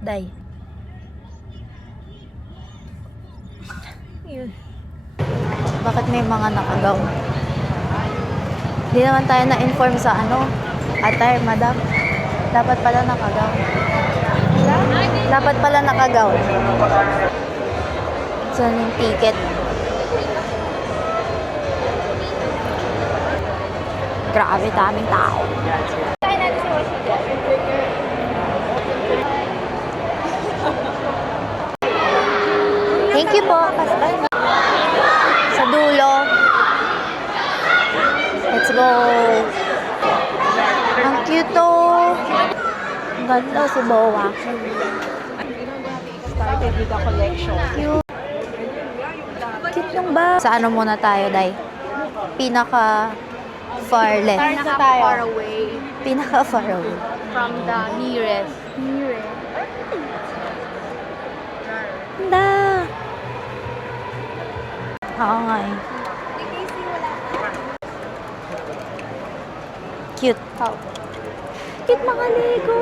Day. Yun. Bakit may mga naka-gown? Hindi naman tayo na-inform sa attire, madam. Dapat pala naka-gown. Dapat pala naka-gown. Saan yung ticket? Grabe, daming tao. Thank you po. Sa dulo. Let's go. Ang cute to. Ang ganda si Boa. Started with the collection. Cute. Cute yung ba? Sa ano muna tayo, Day? Pinaka far left. Far away Pinaka far away. from the nearest. Ganda. Oo nga eh. Cute. Cute mga Lego.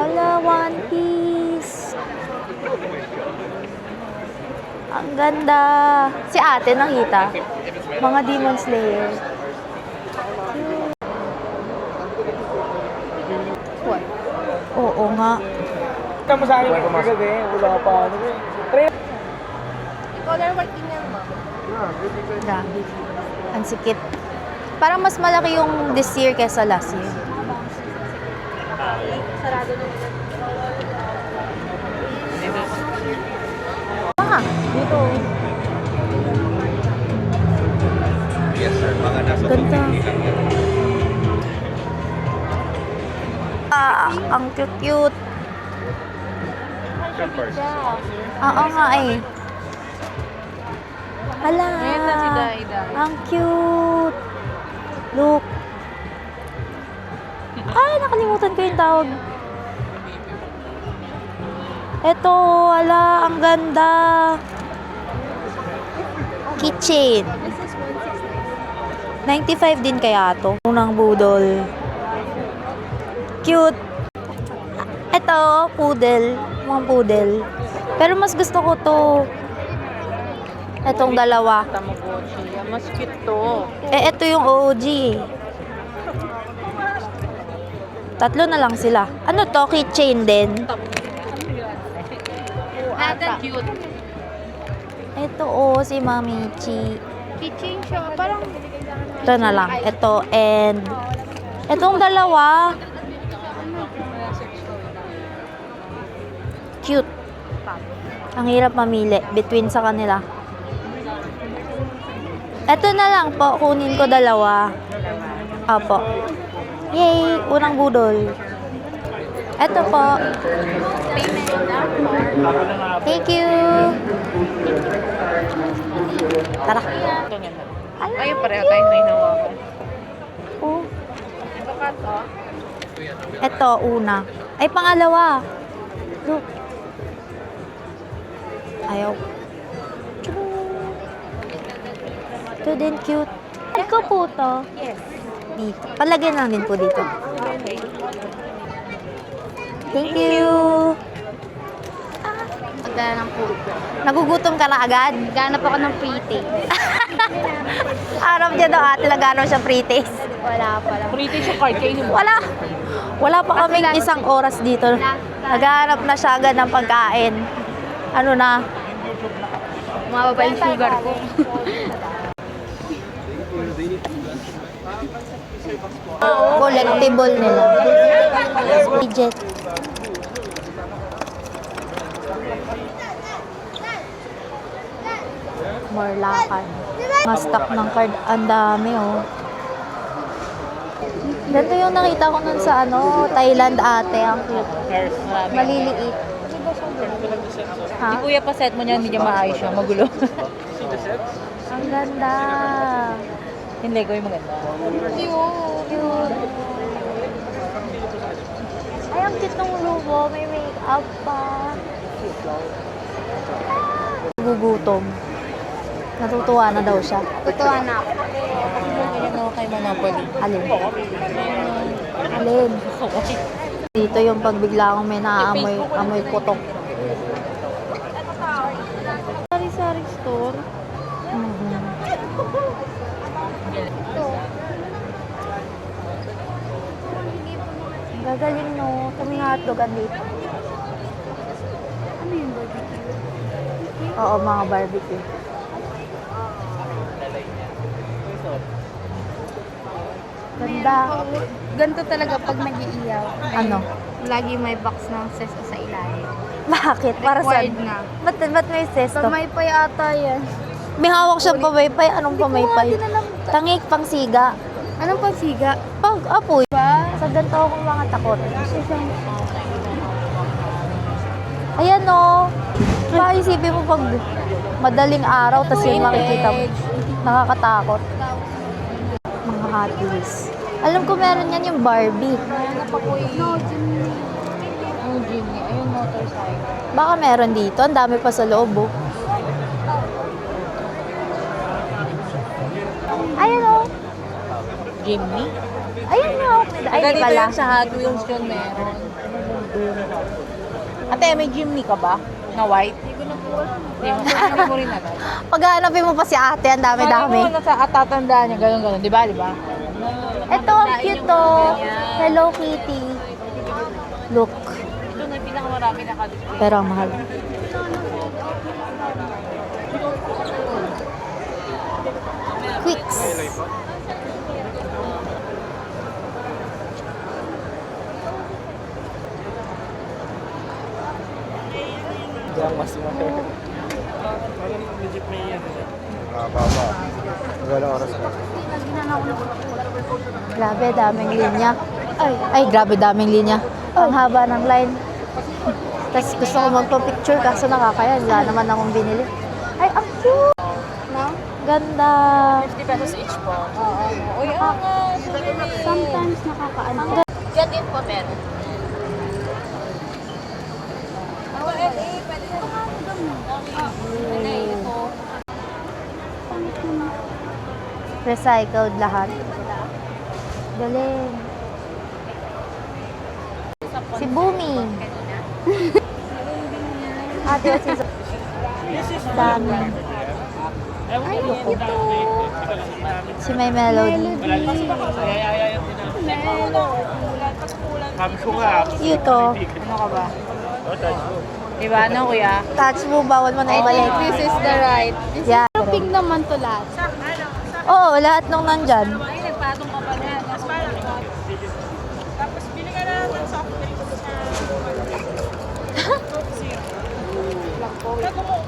Hala, One Piece. Ang ganda. Si ate nakita. Mga Demon Slayer. What? Oo nga. Kamu sa akin kagabi, wala pa ano eh. Color working yan ba? Grabe. Ang sikit. Parang mas malaki yung this year kesa last year. Sarado na nila. Ah, Dito. Yes sir, mga nasa ganda. Ah, ang cute-cute. first. Oo nga eh. Hala. Ayan na si Day. Ang cute. Look. Ay, nakalimutan ko yung tawag. Eto, ala, ang ganda. Keychain. 95 din kaya to. Unang budol. Cute. Eto, poodle. Mga poodle. Pero mas gusto ko to. Etong dalawa. Tamagotchi. Mas cute to. Eh, eto yung OG. Tatlo na lang sila. Ano to? Keychain din. Ata cute. Ito oh, si Mami Chi. Keychain siya. Parang Ito na lang. Ito and etong dalawa. Cute. Ang hirap mamili between sa kanila. Ito na lang po. Kunin ko dalawa. Opo. Yay! Unang budol. Ito po. Thank you. Tara. ito nga. Ayun pareho tayo na hinawakan. Oh. Ito ka to. Ito, una. Ay, pangalawa. Look. Ayaw. Ito din cute. Ikaw po to. Yes. Dito. Palagyan lang din po dito. Okay. Thank you. Magdala ng food. Nagugutom ka na agad? Ganap ako ng pretty. Araw niya daw ate, nagano siya pre-taste. Wala pala. Pretty siya card kayo mo. Wala. Wala pa kaming isang oras dito. Naghahanap na siya agad ng pagkain. Ano na? Mababa yung sugar ko. Collectible nila. Fidget. Morlakan. Mas-stock ng card. Ang dami, oh. Ganito yung nakita ko nun sa Thailand ate. Ang cute. Maliliit. Ha? Si kuya pa set mo niya, hindi niya maayos siya. Magulo. Ang ganda. Yung Lego yung maganda. Cute. Ay, ang cute ng lubo. May make-up pa. Gugutom. Natutuwa na daw siya. Totoo na ako. Ganyan ako kay Monopoly. Alin? Alin? Dito yung pagbigla akong may amoy putok. Sari-sari store. Mhm. Gagaling no. Kaming hotdogan dito. Ano yung barbecue? Oo, mga barbecue. Ganda. Ganito talaga pag nag-iiyaw. Ano? Lagi may box ng sesto sa ilalim. Bakit? Para sa... Required na. Ba't may sesto? Pamaypay ata yan. May hawak siyang pamaypay. Anong pamaypay? Tangik, pang siga. Anong pansiga? Pag apoy. Ba? Sa ganito akong mga takot. Ayan o. Paisipin mo pag madaling araw, tas yung makikita mo. Nakakatakot. Mga Hot Wheels. Alam ko meron yan yung Barbie. No, Jimmy. Ano Jimmy? Ayun, motorcycle. Baka meron dito. Ang dami pa sa loob oh. Ayun o. Jimmy? Ayun o. Ay, di Ganito pala. yung sa Hot Wheels yun meron. Ate, may Jimny ka ba? Na white? Hindi ko na po alam. Hindi mo rin agad. Pag-aanapin mo pa si ate, ang dami-dami. Ano sa atatandaan niya, gano'n-gano'n. Di ba? Ito, ang cute to. Hello Kitty. Look. Ito na yung pinakamarami na ka-display. Pero ang mahal. Quicks. Diyan mas yung baba. Maganda oras ka. Grabe, daming linya. Ay, grabe, daming linya. Ang haba ng line. Tapos gusto ko magpa-picture kaso nakakaya. Wala naman akong binili. Ay, ang cute! No? Ganda. 50 pesos each po. Oo. Uy, sometimes nakakaano. Yan din po meron. Recycled lahat. Galing. Si Bumi. Ate o si Dami. Ay, loko. Si May Melody. Sabi ko nga. Cute o. Ano ka ba? Diba, ano kuya? Touch mo, bawal mo na ibalik. This is the right. Yeah. Pink naman to lahat. Oo, lahat nung nandyan. Ay, nagpatong ka pa na. Tapos bili ka na ng soft drinks sa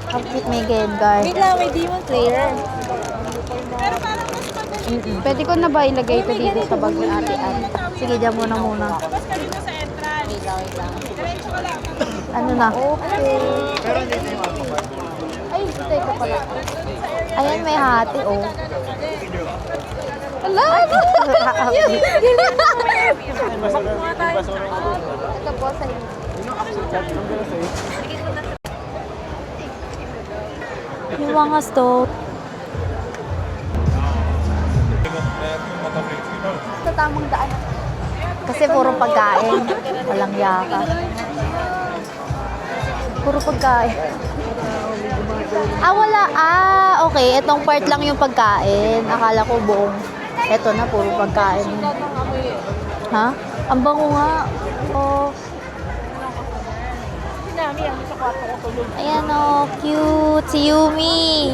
Ang cute may Gengar. lang, may Demon Slayer. pero parang mas madali. Pwede ko na ba ilagay ito dito sa bag ni Ate Ann? Sige, dyan muna. Tapos ka dito sa entrance. Diretso ka lang. Ano na? Okay. Ay, teka pala. Ayan, may hati, oh. Ala! Ito po sa inyo. Yung mga stove. Sa tamang daan. Kasi puro pagkain. Walang yaka. Puro pagkain. Wala. Okay. Itong part lang yung pagkain. Akala ko buong. Ito na, puro pagkain. Ha? Ang bango nga. Oh. Ayan oh, cute. Si Yumi.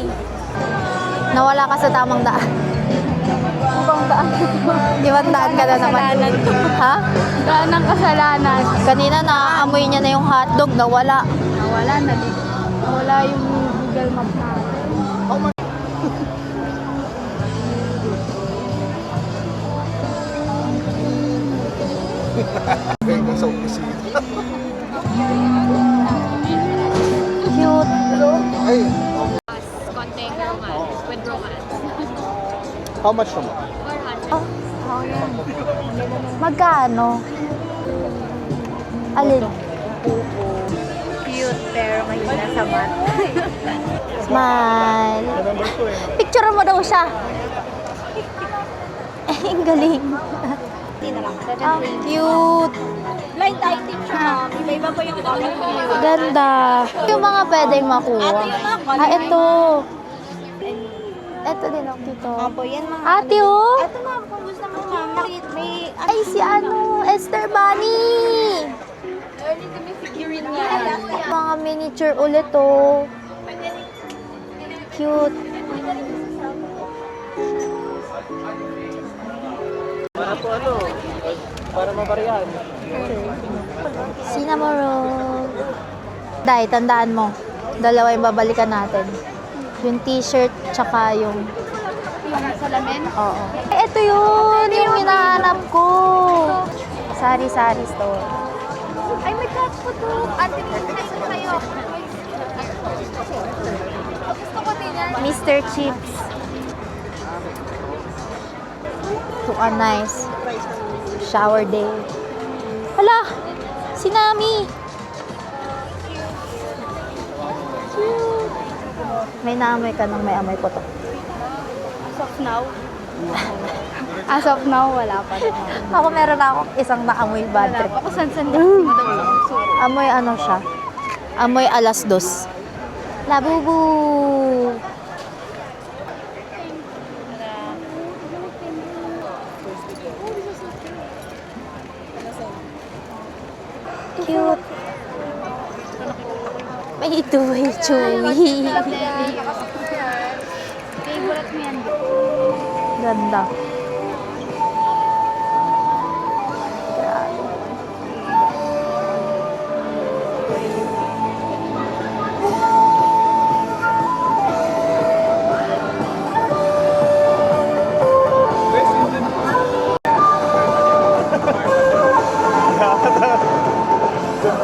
Nawala ka sa tamang daan. Ibang daan. Ibang daan ka na naman. Ha? Daan ng kasalanan. Kanina naaamoy niya na yung hotdog. Nawala. Wala na din. Wala yung Google Map natin. Sa opisina. Cute. Ay, Konting romance. With romance. how much naman? Oh, yan. Magkano? Alin? Cute, pero ngayon nasa mat. Smile. Number 2 eh. Picture mo daw siya. Ang galing. Hindi na lang. Ang cute. Blind item siya, ma'am. Iba-iba pa yung color. Ganda. Yung mga pwedeng makuha. Ate, yung mga color. Ah, ito. Ito din ang cute. Oh. Opo, yan mga Ate, oh. Ito ma'am, kung gusto mo ma'am, may Ay, si ano, Esther Bunny. early to may figurine niya. Mga miniature ulit, oh. Cute. Para po ano, para mabarihan. Cinnamon roll. Dai, tandaan mo. Dalawa yung babalikan natin. Yung t-shirt, tsaka yung... Salamin? Oo. Eh, ito yun! Yung hinahanap ko! Sari-sari store. Ay, may cat po to. Ate, may nasa sa'yo. Gusto ko din yan. Mr. Chips. Ito a nice. Shower day. Hala! Si Nami! May naamoy ka nang may amoy ko to. As of now? As of now, wala pa naman. Ako meron akong isang naamoy bad trip. Ako san-san mo daw. Amoy ano siya? Amoy alas dos. Labubu! Cute. May ituwi chewy. Favorite mo yan. Ganda.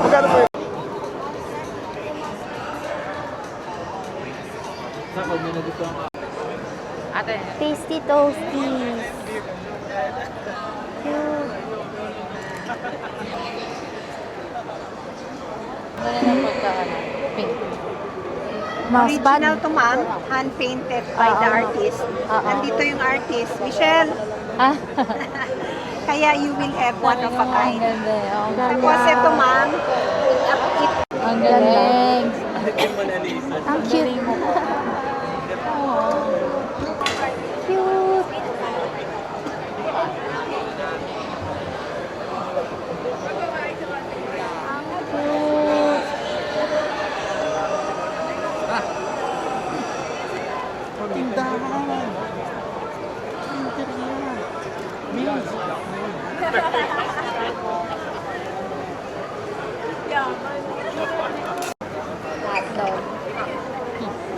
Magkano po yun? Tasty Toasties. Cute. Mouse pad. Original to ma'am, hand-painted by the artist. Nandito yung artist, Michelle. Ah, Kaya you will have one of a kind. ang Tapos ito ma'am, Ang galing. Ang cute. Cute. Cute.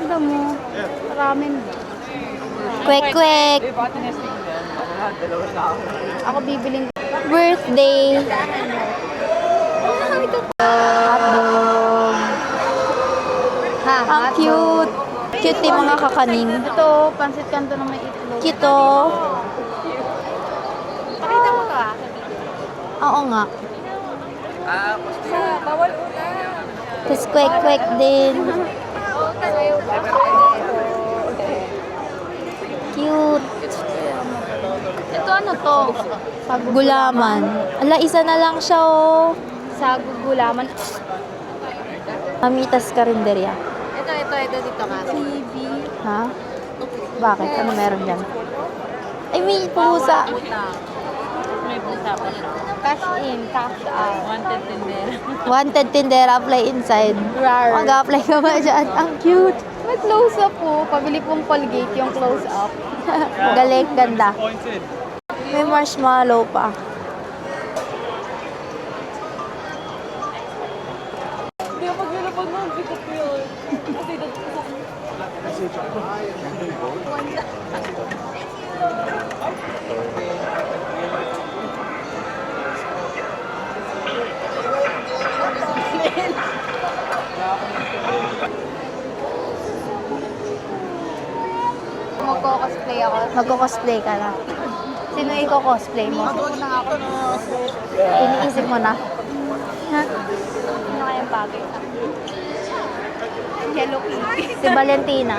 Ano mo? Ramen ba? Quick, quick. Ako bibiling Birthday. Hotdog. Ang cute. Cute yung mga kakanin. ito, pansit kanto na may itlog. Cute oh. Pakita mo to ah. Oo nga. Bawal una. Tapos quick din. Cute. Ito ano to? Gulaman. Ala, isa na lang siya oh. Sa gugulaman. Mamitas Karinderya. Ito dito ka. TV. Ha? Bakit? Ano meron dyan? Ay, may pusa. May pusa pa siya. Cash in, cash out. Wanted tindera. Wanted tindera, apply inside. Rar. Mag-apply ka ba dyan? Ang cute. May close-up po. Pabili pong Colgate yung close-up. Galing, ganda. May marshmallow pa. Hindi ako paglulapag mo, bigat ko yun. Kasi Magko-cosplay ako. Magko-cosplay ka na. Sino i-cosplay mo? Iniisip mo na. Ha? Ano kayang bagay sa akin? Hello Kitty. Si Valentina.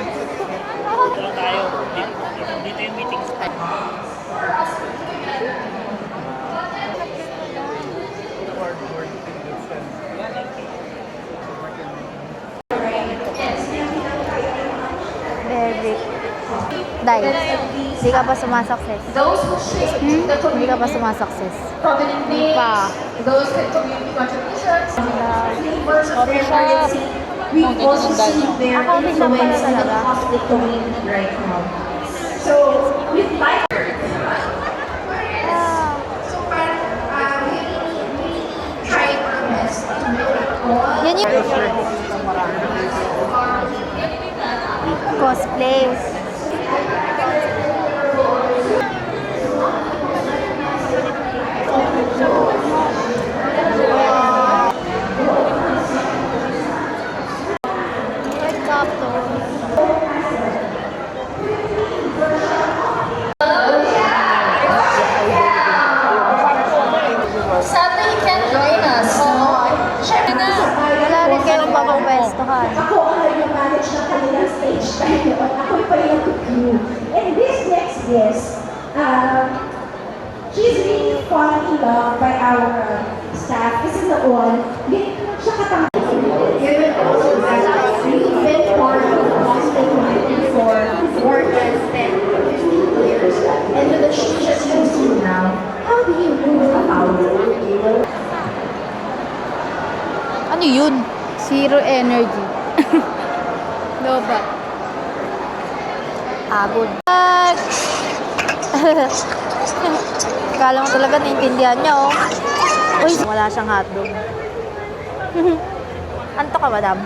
Dai, hindi ka pa sumasukses. Hindi ka pa sumasukses. Pa. Coffee shop. We also see their Ako, may shop pala influence in the talaga. Catholic community right now. So, we'd like Ah, so parang we try our best to make it all yan yung cosplay. Wake up to. Sadly, you can't join us. Siyempre na. Wala rin kayong papapwestohan. Ako ang nag-manage ng kanilang stage time noon. Ako pa yung crew. And this next guest, she's really fallen in love by our staff. Kasi noon, ganito lang siya katanggal. Given also that we've been part of the Boston community for more than 10 to 15 years. And with the changes you see now, how do you move about it? Ano yun? Zero energy. Loba. Agod. Kala mo talaga naiintindihan niya, oh. Uy, wala siyang hotdog. Anto ka, madam?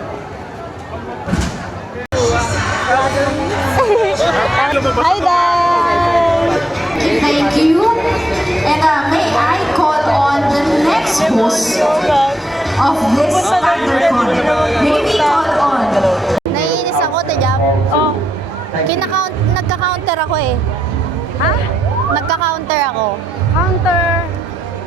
Hi, guys! Thank you. And may I call on the next host of this microphone? May we call on? Naiinis ako, Tejam. Oh. Nagka-counter ako eh. Ha? Nagka-counter ako. Counter.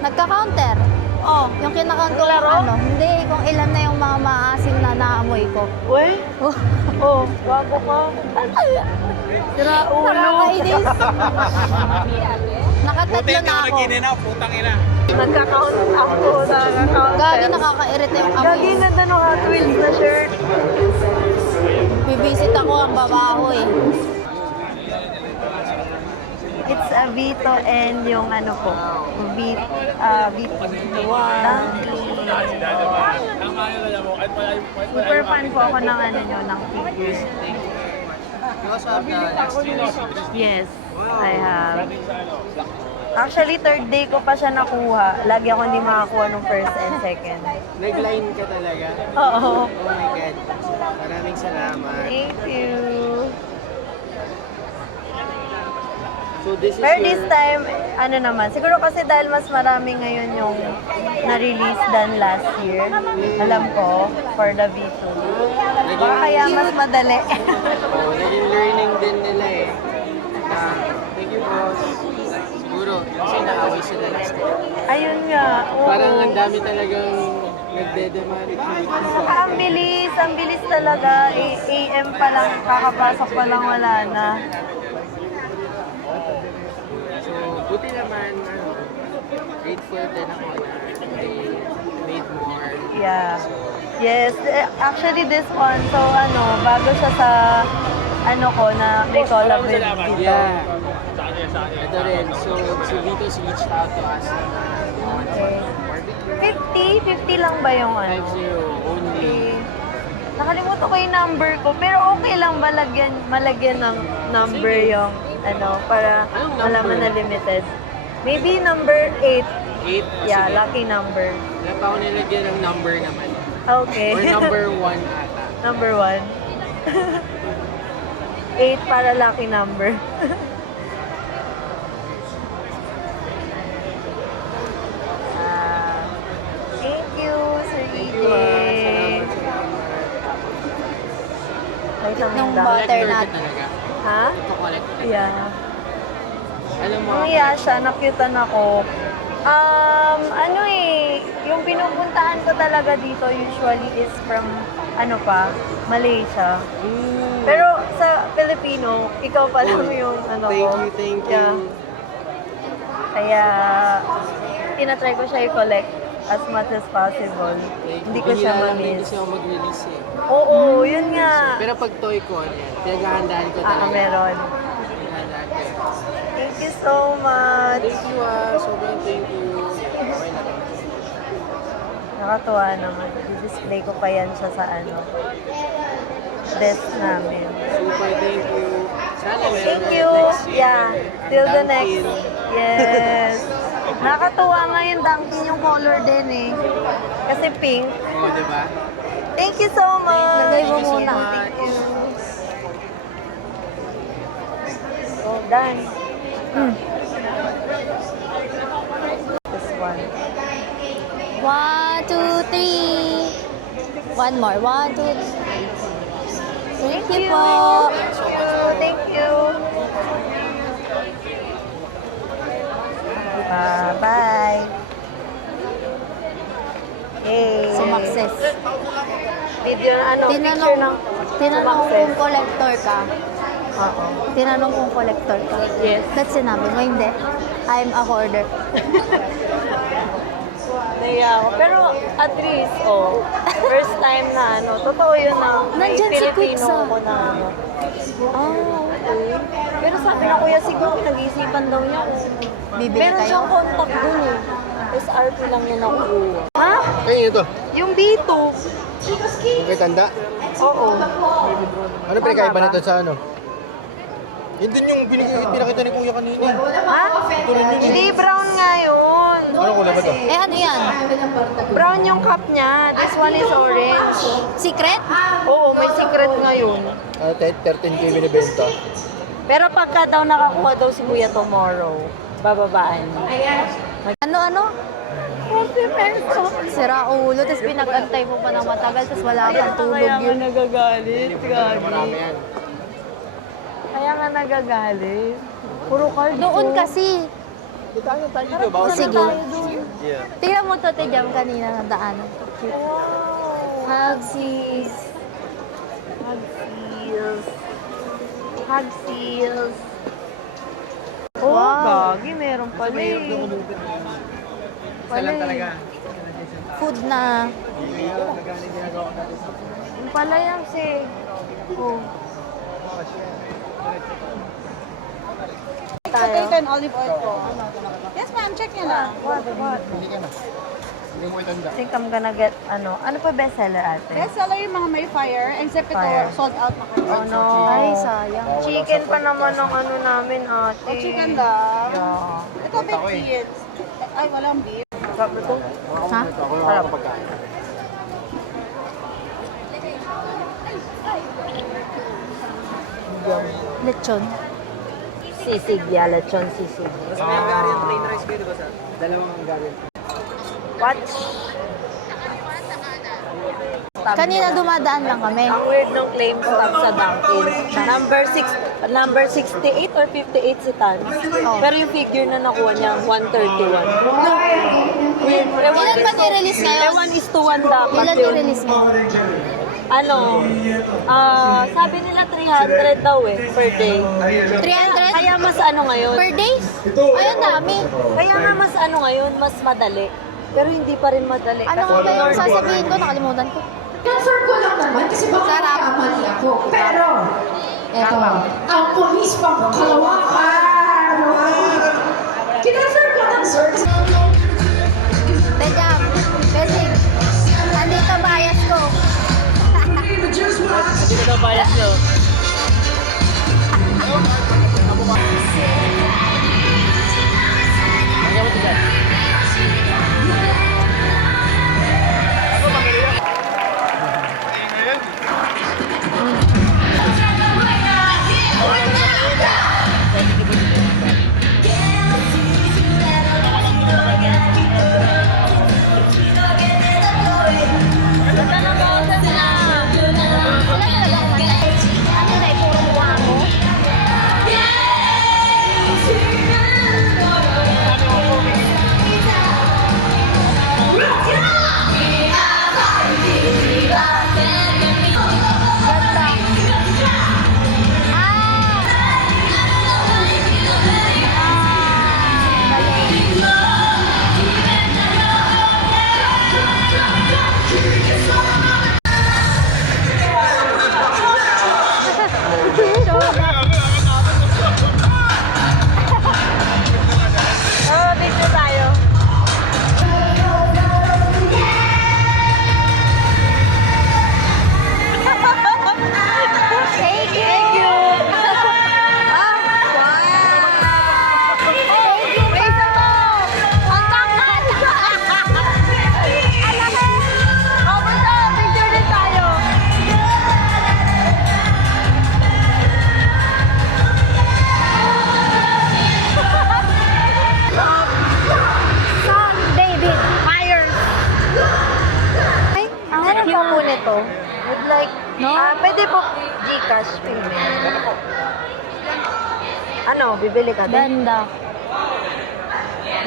Nagka-counter. Oh, yung kinakount ko ano. Hindi, kung ilan na yung mga maasim na naamoy ko. Uy? Oh, bago ka. Sira ulo. Nakakainis. Nakatatlo na ako. putang ina. Nagka-count ako sa counter. Gagi, nakakairita yung amoy. Gagi, ganda ng Hot Wheels na shirt. Bibisit ako ang babaho eh. It's a Vito and yung ano po, Vito. Super fan po ako ng ano nyo, ng figures. Yes, I have. Actually, third day ko pa siya nakuha. Lagi ako hindi makakuha nung first and second. Nag-line ka talaga? Oo. Oh my God. Maraming salamat. Thank you. So this is Pero your... this time, ano naman, siguro kasi dahil mas marami ngayon yung na-release than last year. Alam ko, for the V2. Kaya mas madali. Oh, naging learning din nila eh. Thank you, boss. Siguro, kasi naaway sila last time. Ayun nga. Oo. Parang ang dami talagang nagdedemand. Saka ang bilis talaga. AM pa lang, kakapasok pa lang, wala na. So, buti naman, grateful din ako na they made more. Yeah. Yes, actually this one, so bago siya sa ko na may collab with dito. Yeah. Ito rin. So, si Vito's reached out to us na barbecue. 50 lang ba yung 5-0 only. Okay. Nakalimutan ko yung number ko, pero okay lang malagyan ng number yung para Anong number? malaman na limited. Maybe number 8. 8? Yeah, lucky number. Wala pa ako nilagyan ng number naman. Okay. Or number 1 ata. Number 1. 8 para lucky number. Thank you, Sir EJ. May Nung isang butter Collector ka nut. talaga. Ha? Ito collect ka. Yeah. Alam mo, Nangya siya, nakyutan ako. Yung pinupuntahan ko talaga dito usually is from, Malaysia. Pero sa Filipino, ikaw pa lang yung thank you. Yeah. Kaya, tinatry ko siya i-collect as much as possible. Hindi ko siya Hindi ma-miss. kasi ako mag-release eh. Oo, yun nga. Pero pag toy con, yan, pinaghahandaan ko talaga. Meron. so much. Thank you sobrang thank you. Okay na. Nakatuwa naman. Display ko pa yan siya sa desk namin. Super thank you. Sana meron Thank ulit you. next year. Yeah, till the next. Dunkin'. Yes. Nakatuwa nga yung Dunkin' yung color din eh. Kasi pink. Oo, diba? Thank you so much. Lagay mo Thank you so muna. much. Oh, done. This one. 1, 2, 3. One more. 1, 2, 3. Thank you po. Thank you. Bye-bye. Hey. Sumakses. Video na picture Tinanong, ng tinanong sumakses. kung collector ka. Oo. Tinanong kung collector ka. Yes. That's sinabi mo, hindi. I'm a hoarder. Naiya ako. Pero at least, first time na totoo yun na may Nandyan si Filipino Kutsa. ko na okay. Pero sabi na Kuya, siguro nag-iisipan daw niya kung Bibili meron kayo? siyang contact dun eh. SRP lang niya nakukuha. Ha? Ay, ito. Yung B2. Yung kay tanda. Oo. Ano pinakaiba na ito sa ano? Yun din yung pinakita ni Kuya kanina. Ha? Hindi, brown nga yun. Ano kulay ba ito? Eh, ano yan? Brown yung cup niya. This one is orange. Secret? Oo, may secret ngayon. 13K binibenta. Pero pagka daw nakakuha daw si Kuya tomorrow, bababaan. Ano? 40 pesos. Sira ulo, tapos pinag-antay mo pa ng matagal, tapos wala kang tulog yun. nagagalit, Marami yan. Kaya nga nagagalit. Puro card. Doon kasi. Dito tayo dito. Bawal Sige. Yeah. Tingnan mo to, te Jam, kanina na daanan. Hugsies. Hugseals. Wow. Gagi, meron pala eh. Isa lang talaga. Food na. Yung pala yan si... Oh. Potato and olive oil po. Yes, ma'am. Check nyo na. Hindi ka na. Hindi mo itanda. I think I'm gonna get, ano pa bestseller ate? Bestseller yung mga may fire, except ito, Fire. sold out na kayo. Oh no. Ay, sayang. Chicken pa naman ang ano namin ate. O, chicken lang. Yeah. Ito, baked beans. Ay, walang beef. Sarap ito. Ha? Sarap pagkain. Lechon. Sisig, yeah, lechon sisig. Mas may Hungarian plain rice kayo, diba, sir? Dalawang Hungarian. What? Kanina dumadaan lang kami. Ang weird ng claim stop sa Dunkin. Number 68 or 58 si Tan. Pero yung figure na nakuha niya, 131. Weird. Ilan ba ni-release ngayon? 1:1 dapat Ilan yun. ni-release ngayon? Sabi nila 300 daw per day. 300? Kaya mas ano ngayon? Per day? Ay, ang dami. Kaya nga mas ano ngayon, mas madali. Pero hindi pa rin madali. Ano nga ba yung sasabihin ko? Nakalimutan ko. Confirm ko lang naman kasi baka Sarap. kamali ako. Pero, eto, ang police pang kalawakan. Kinonfirm ko lang, sir. Kasi Te Jam, kasi andito bias ko. Sino daw bias nyo? Lagyan mo ito dyan. Ano, bibili ka din? Ganda.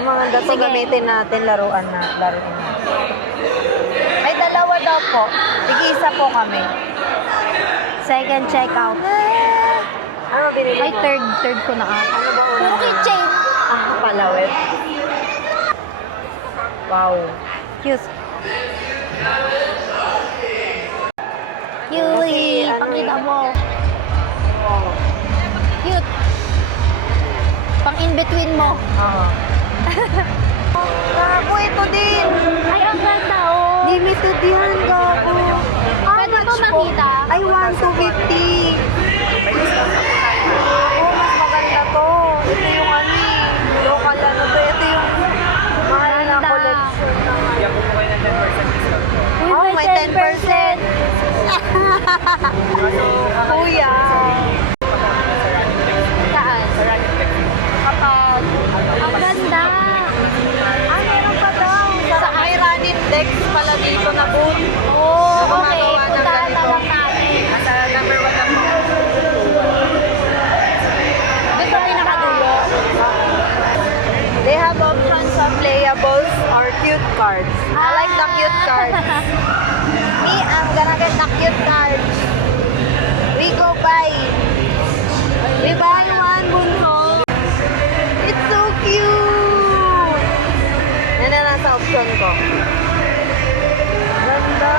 Mga gato Sige. gamitin natin, laruin natin. Ay, dalawa daw po. Tig-isa po kami. Second checkout. Ano binili Ay, mo? third ko na ata. Ano ba una Puro mo? keychain. Palawit. Wow. Cute. Cute. Pakita mo. Cute. Pang in-between mo. Oo. Gago, ito din. Ay, ang ganda, oh. Limited yan, gago. Pwede mo makita? Ay, 1,250. Oo, mas maganda to. Ito yung ano eh. Local ano to. Ito yung mahal na Ganda. collection ng Bigyan ko po kayo ng 10% discount po. Uy, Oh, may 10%. 10%. Kuya. Saan? Kapag. Ang ganda. Ah, meron pa daw. Sa may running deck pala dito na booth. Oh, okay. Gumagawa ng Puntahan na ganito. lang natin. Sa number 1 na po. Dito ay nakadulo. They have options of playables or cute cards. I like the cute cards. Me, I'm gonna get the cute cards. We go buy. We buy one bunso. It's so cute. Yan na nasa option ko. Ganda.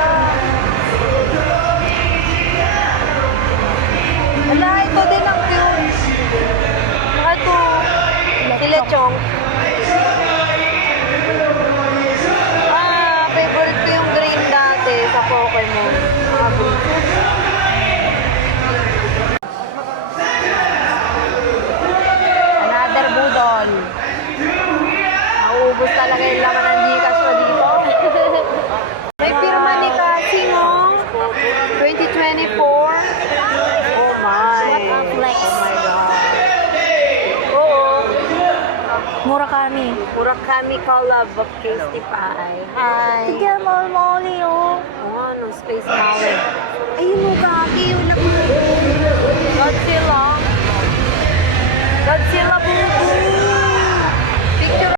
Wala, ito din ang cute. Saka ito. Si Lechong. Ah, favorite ko yung green dati sa Pokemon. Mga green. Another budol. Nauubos talaga yung laman ng Gcash mo dito. May pirma ni Cassie, no? 2024. Oh my. What a flex. Oh my God. Oo. Murakami. Murakami collab of Tasty Pie. Hi. Tignan mo, Molly, oh. Oh, ano, Space Mountain. Ayun mo, Kaki, yung Godzilla. Godzilla, bubu. Picture.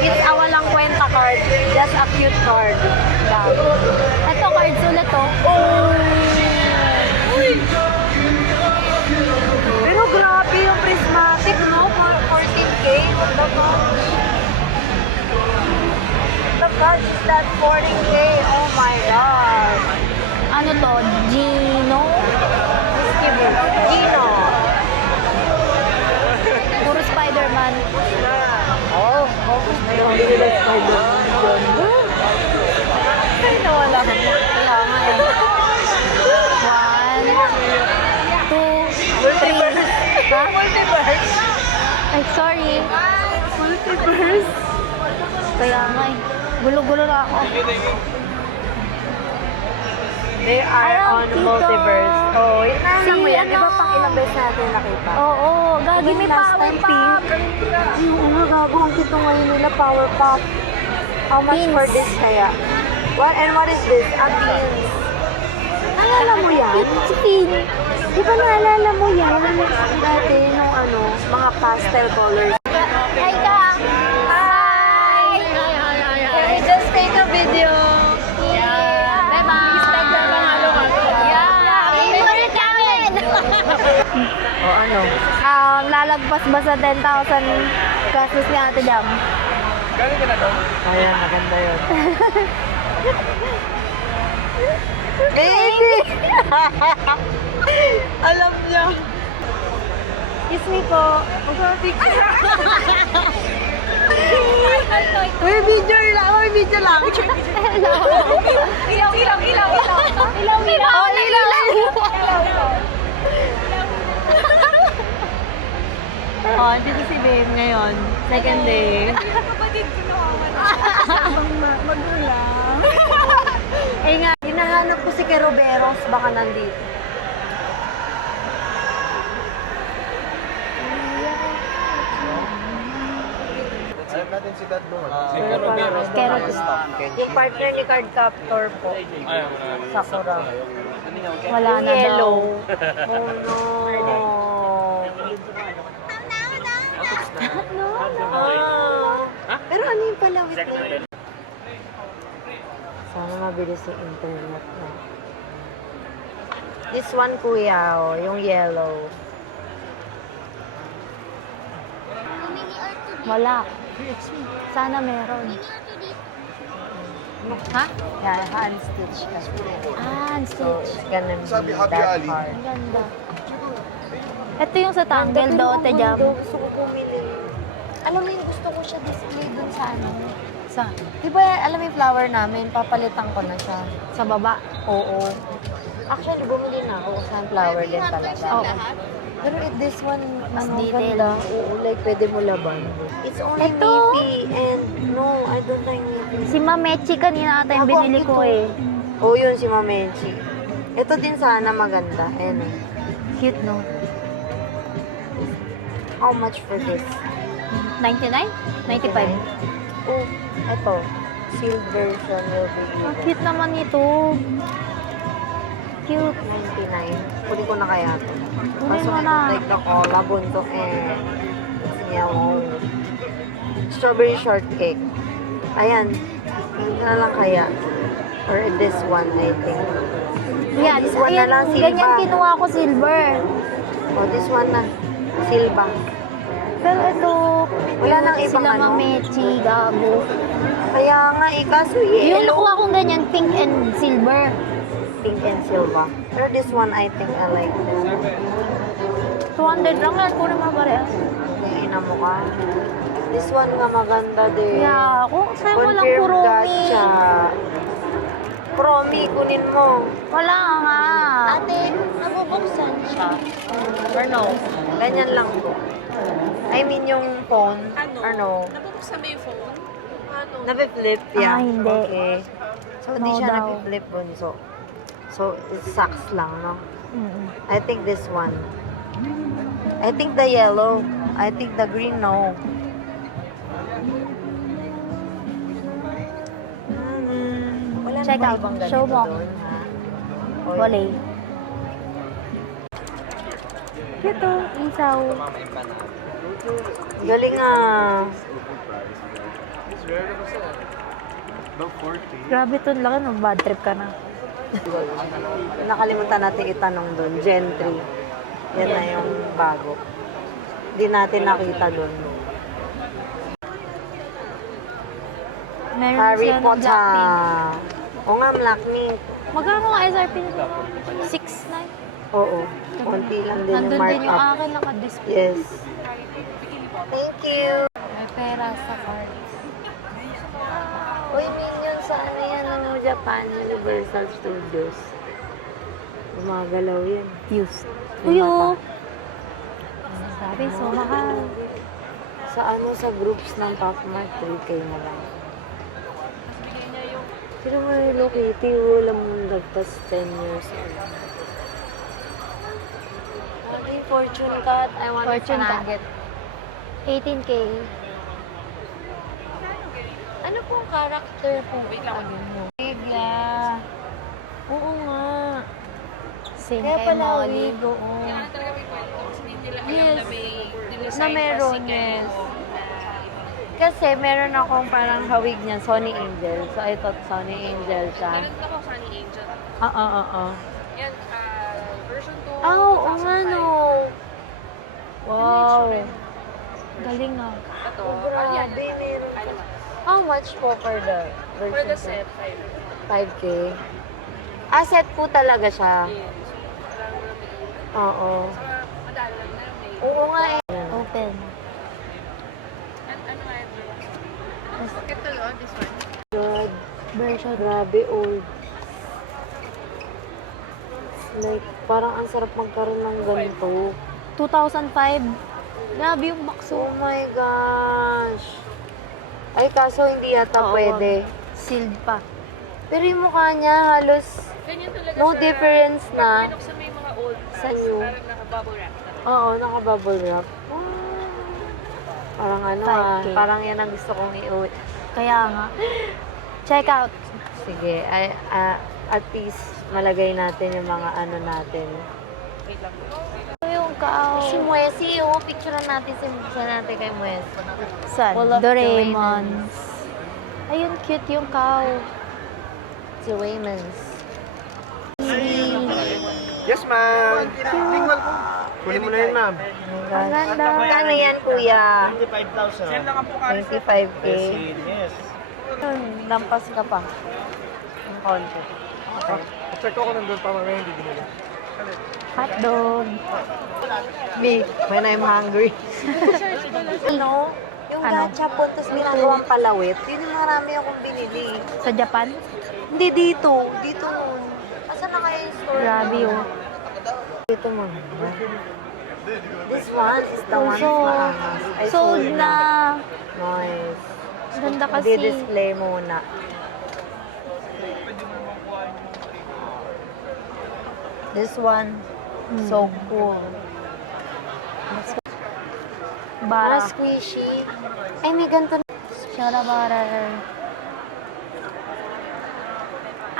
It's a walang kwenta card. Just a cute card. Lang. Ito, cards ulit, oh. Pero grabe yung prismatic, no? For 14K. What the fuck? The fuck is that 14K? Oh my God. Ano to? Gino? Gino. Puro Spider-Man. Oh, ay, nawala ko. Kaya nga eh. 1, 2, 3. Ha? Multiverse. Ay, sorry. Multiverse. Kaya nga eh. Gulo-gulo na ako. They are Alam, on Tito. multiverse. Oh, yun na Si mo yan. Di ba ano? pang ilang beses natin nakita? Oo, gagi may Last power time, pop. Oo nga, gago. Ang cute ngayon nila, Power Pop. How much Beans. for this kaya? What is this? A beans. Naalala mo yan? Si Finn. Di ba naalala mo yan? Dati nung ano, mga pastel colors. Hi ka. Hi. Can we just take a video? Yeah. Bye-bye. Yeah. Favorite namin. O ano? Lalagpas ba sa 10,000 pesos ni Ate Jam? Galing ka na doon? Ayan, maganda yun. Baby! Alam niya. Excuse me po. Uy, video lang. Uy, video lang. Hello. Ilaw. Oh, ilaw. Oh, dito si Babe ngayon. Second day. Kapatid ko naman. Magulang. Eh nga, hinahanap ko si Keroberos. Baka nandito. Alam natin si Dad doon. Yung partner ni Card Captor po. Sakura. Wala na daw. Yellow. Oh no. ano yung palawit na yun? Sana mabilis yung internet na. This one, kuya, oh, yung yellow. Wala. Sana meron. Ha? Yeah, hand stitch kasi. Ah, So, stitch. it's gonna be Sabi, Happy that Ali. hard. Ang ganda. Ito yung sa tangle daw, te jam. Gusto ko pumili. Alam mo yung gusto ko siya display dun sa ano. Sa, Di ba, alam mo yung flower namin, papalitan ko na siya. sa baba. Oo. Actually, bumili na ako kasi flower din talaga. Oo. Pero this one, Mas ano, detail. ganda. Oo, like, pwede mo laban. It's only Ito. Miffy and no, I don't like Miffy. Si Mamechi kanina ata yung Ako, binili ko ito. eh. Oo, yun si Mamenchi. Ito din sana maganda. Ayan eh. Cute, no? How much for this? 99? 95? Oh, ito. Sealed version will be Ang given. cute naman ito. Cute. 99. Kunin ko na kaya ito. Kunin mo na. Like the cola, bunso and it's yellow. Strawberry shortcake. Ayan. Hindi na lang kaya. Or this one, I think. Yan, This one ayan, na lang, ganyan silver. kinuha ko silver. Oh, this one na. Silva. Pero ito, Wala nang cute ibang sila ano? Mamechi, gago. Kaya nga, kaso Yung yellow. nakuha kong ganyan, pink and silver. Pink and silver. Pero this one, I think I like this one. 200 lang yan, kunin mo parehas. Ina mo ka. This one nga maganda din. Yeah, ako, sa'yo ko lang Confirm kuromi. gacha. Promi, kunin mo. Wala nga. Ate, nabubuksan siya. Or no? Ganyan lang to. I mean yung phone. Ano? Or no? Nabubuksan mo yung phone? Ano? Napi-flip, yeah. Ah, hindi. Okay. So, hindi No siya daw. napi-flip bunso. So, it sucks lang, no? Mm-mm. I think this one. I think the yellow. I think the green, no. Wala na Check ba out. ibang ganito Show mo. doon, ha? O, Wale. Cute oh, isaw. Galing ah. Grabe to, laki no, bad trip ka na. Nakalimutan natin itanong doon. Gen 3. Yan na yung bago. Hindi natin nakita doon. Meron Harry siya ng Potter. Blackpink. O nga, Blackpink. Magkano ang SRP nito? 6.9? Oo. Konti lang din yung Nandun din yung markup. akin naka-display. Yes. Thank you. May pera sa card. Uy, Minion, saan na yan ang Japan Universal Studios? Gumagalaw yan. Used. Yung Uyo! mata. Sabi, so mahal. Sa ano, sa groups ng Popmart, 3K na lang. Sino mo yung Hello Kitty? Wala mong lagpas 10 years old. Ano yung fortune cut? I want Fortune a cut. nugget. 18K. Ano pong character po? Wait lang. Bigla. Oo nga. Same Kaya kay pala Molly. wig, oo. Kaya talaga may kwento kasi hindi nila alam Yes. na may Na meron, yes. Kasi meron akong parang hawig niya, Sony Angel. So I thought Sony Angel siya. Meron ako Sunny Angel. Oo. Yan, version 2. Ah, oo nga no. Wow. Galing ah. Ito, Oh, yan. grabe, meron Ano? ka. How much po for the version? For the two? set, 5K. Ah, set po talaga siya. Oo. madali lang na may. Oo nga eh. Open. Ano nga ito? Ito yun, this one. God, Version. grabe old. Like, parang ang sarap magkaroon ng ganito. 2005. Grabe yung bakso. Oh my gosh. Ay, kaso hindi yata Oo, pwede. Sealed pa. Pero yung mukha niya halos Ganyan talaga no siya. difference na. Pag binuksan mo yung mga old Sa new. parang naka-bubble wrap. Oo, naka-bubble wrap. Parang ano 5K. parang yan ang gusto kong i-uwi. Kaya nga. Check out. Sige, at least malagay natin yung mga ano natin. Wait lang. Ito yung cow. Si Muesi, oh. Picturean natin kay Muesi. Saan? Full of Doraemons. Ayun, cute yung cow. Si Raymond's. Yes, ma'am. Lingual po. Kunin mo na yun, ma'am. Ang ganda. Magkano yan, kuya? 25,000. 25K. Yes. Lampas ka pa. Ang konti. Check ko nandun pa mamaya, hindi dinila. Hotdog. Me, when I'm hungry. Ano? Yung Ano? gachapon, tapos ginagawang palawit, yun yung marami akong binili. Sa Japan? Hindi dito. Dito nun. Asan na kayo yung store? Grabe oh. Dito mo. This one is the one So, na I sold na. Nice. Ganda kasi. Di-display muna. This one, so cool. Bara. Squishy. Ay, may ganito na. Shara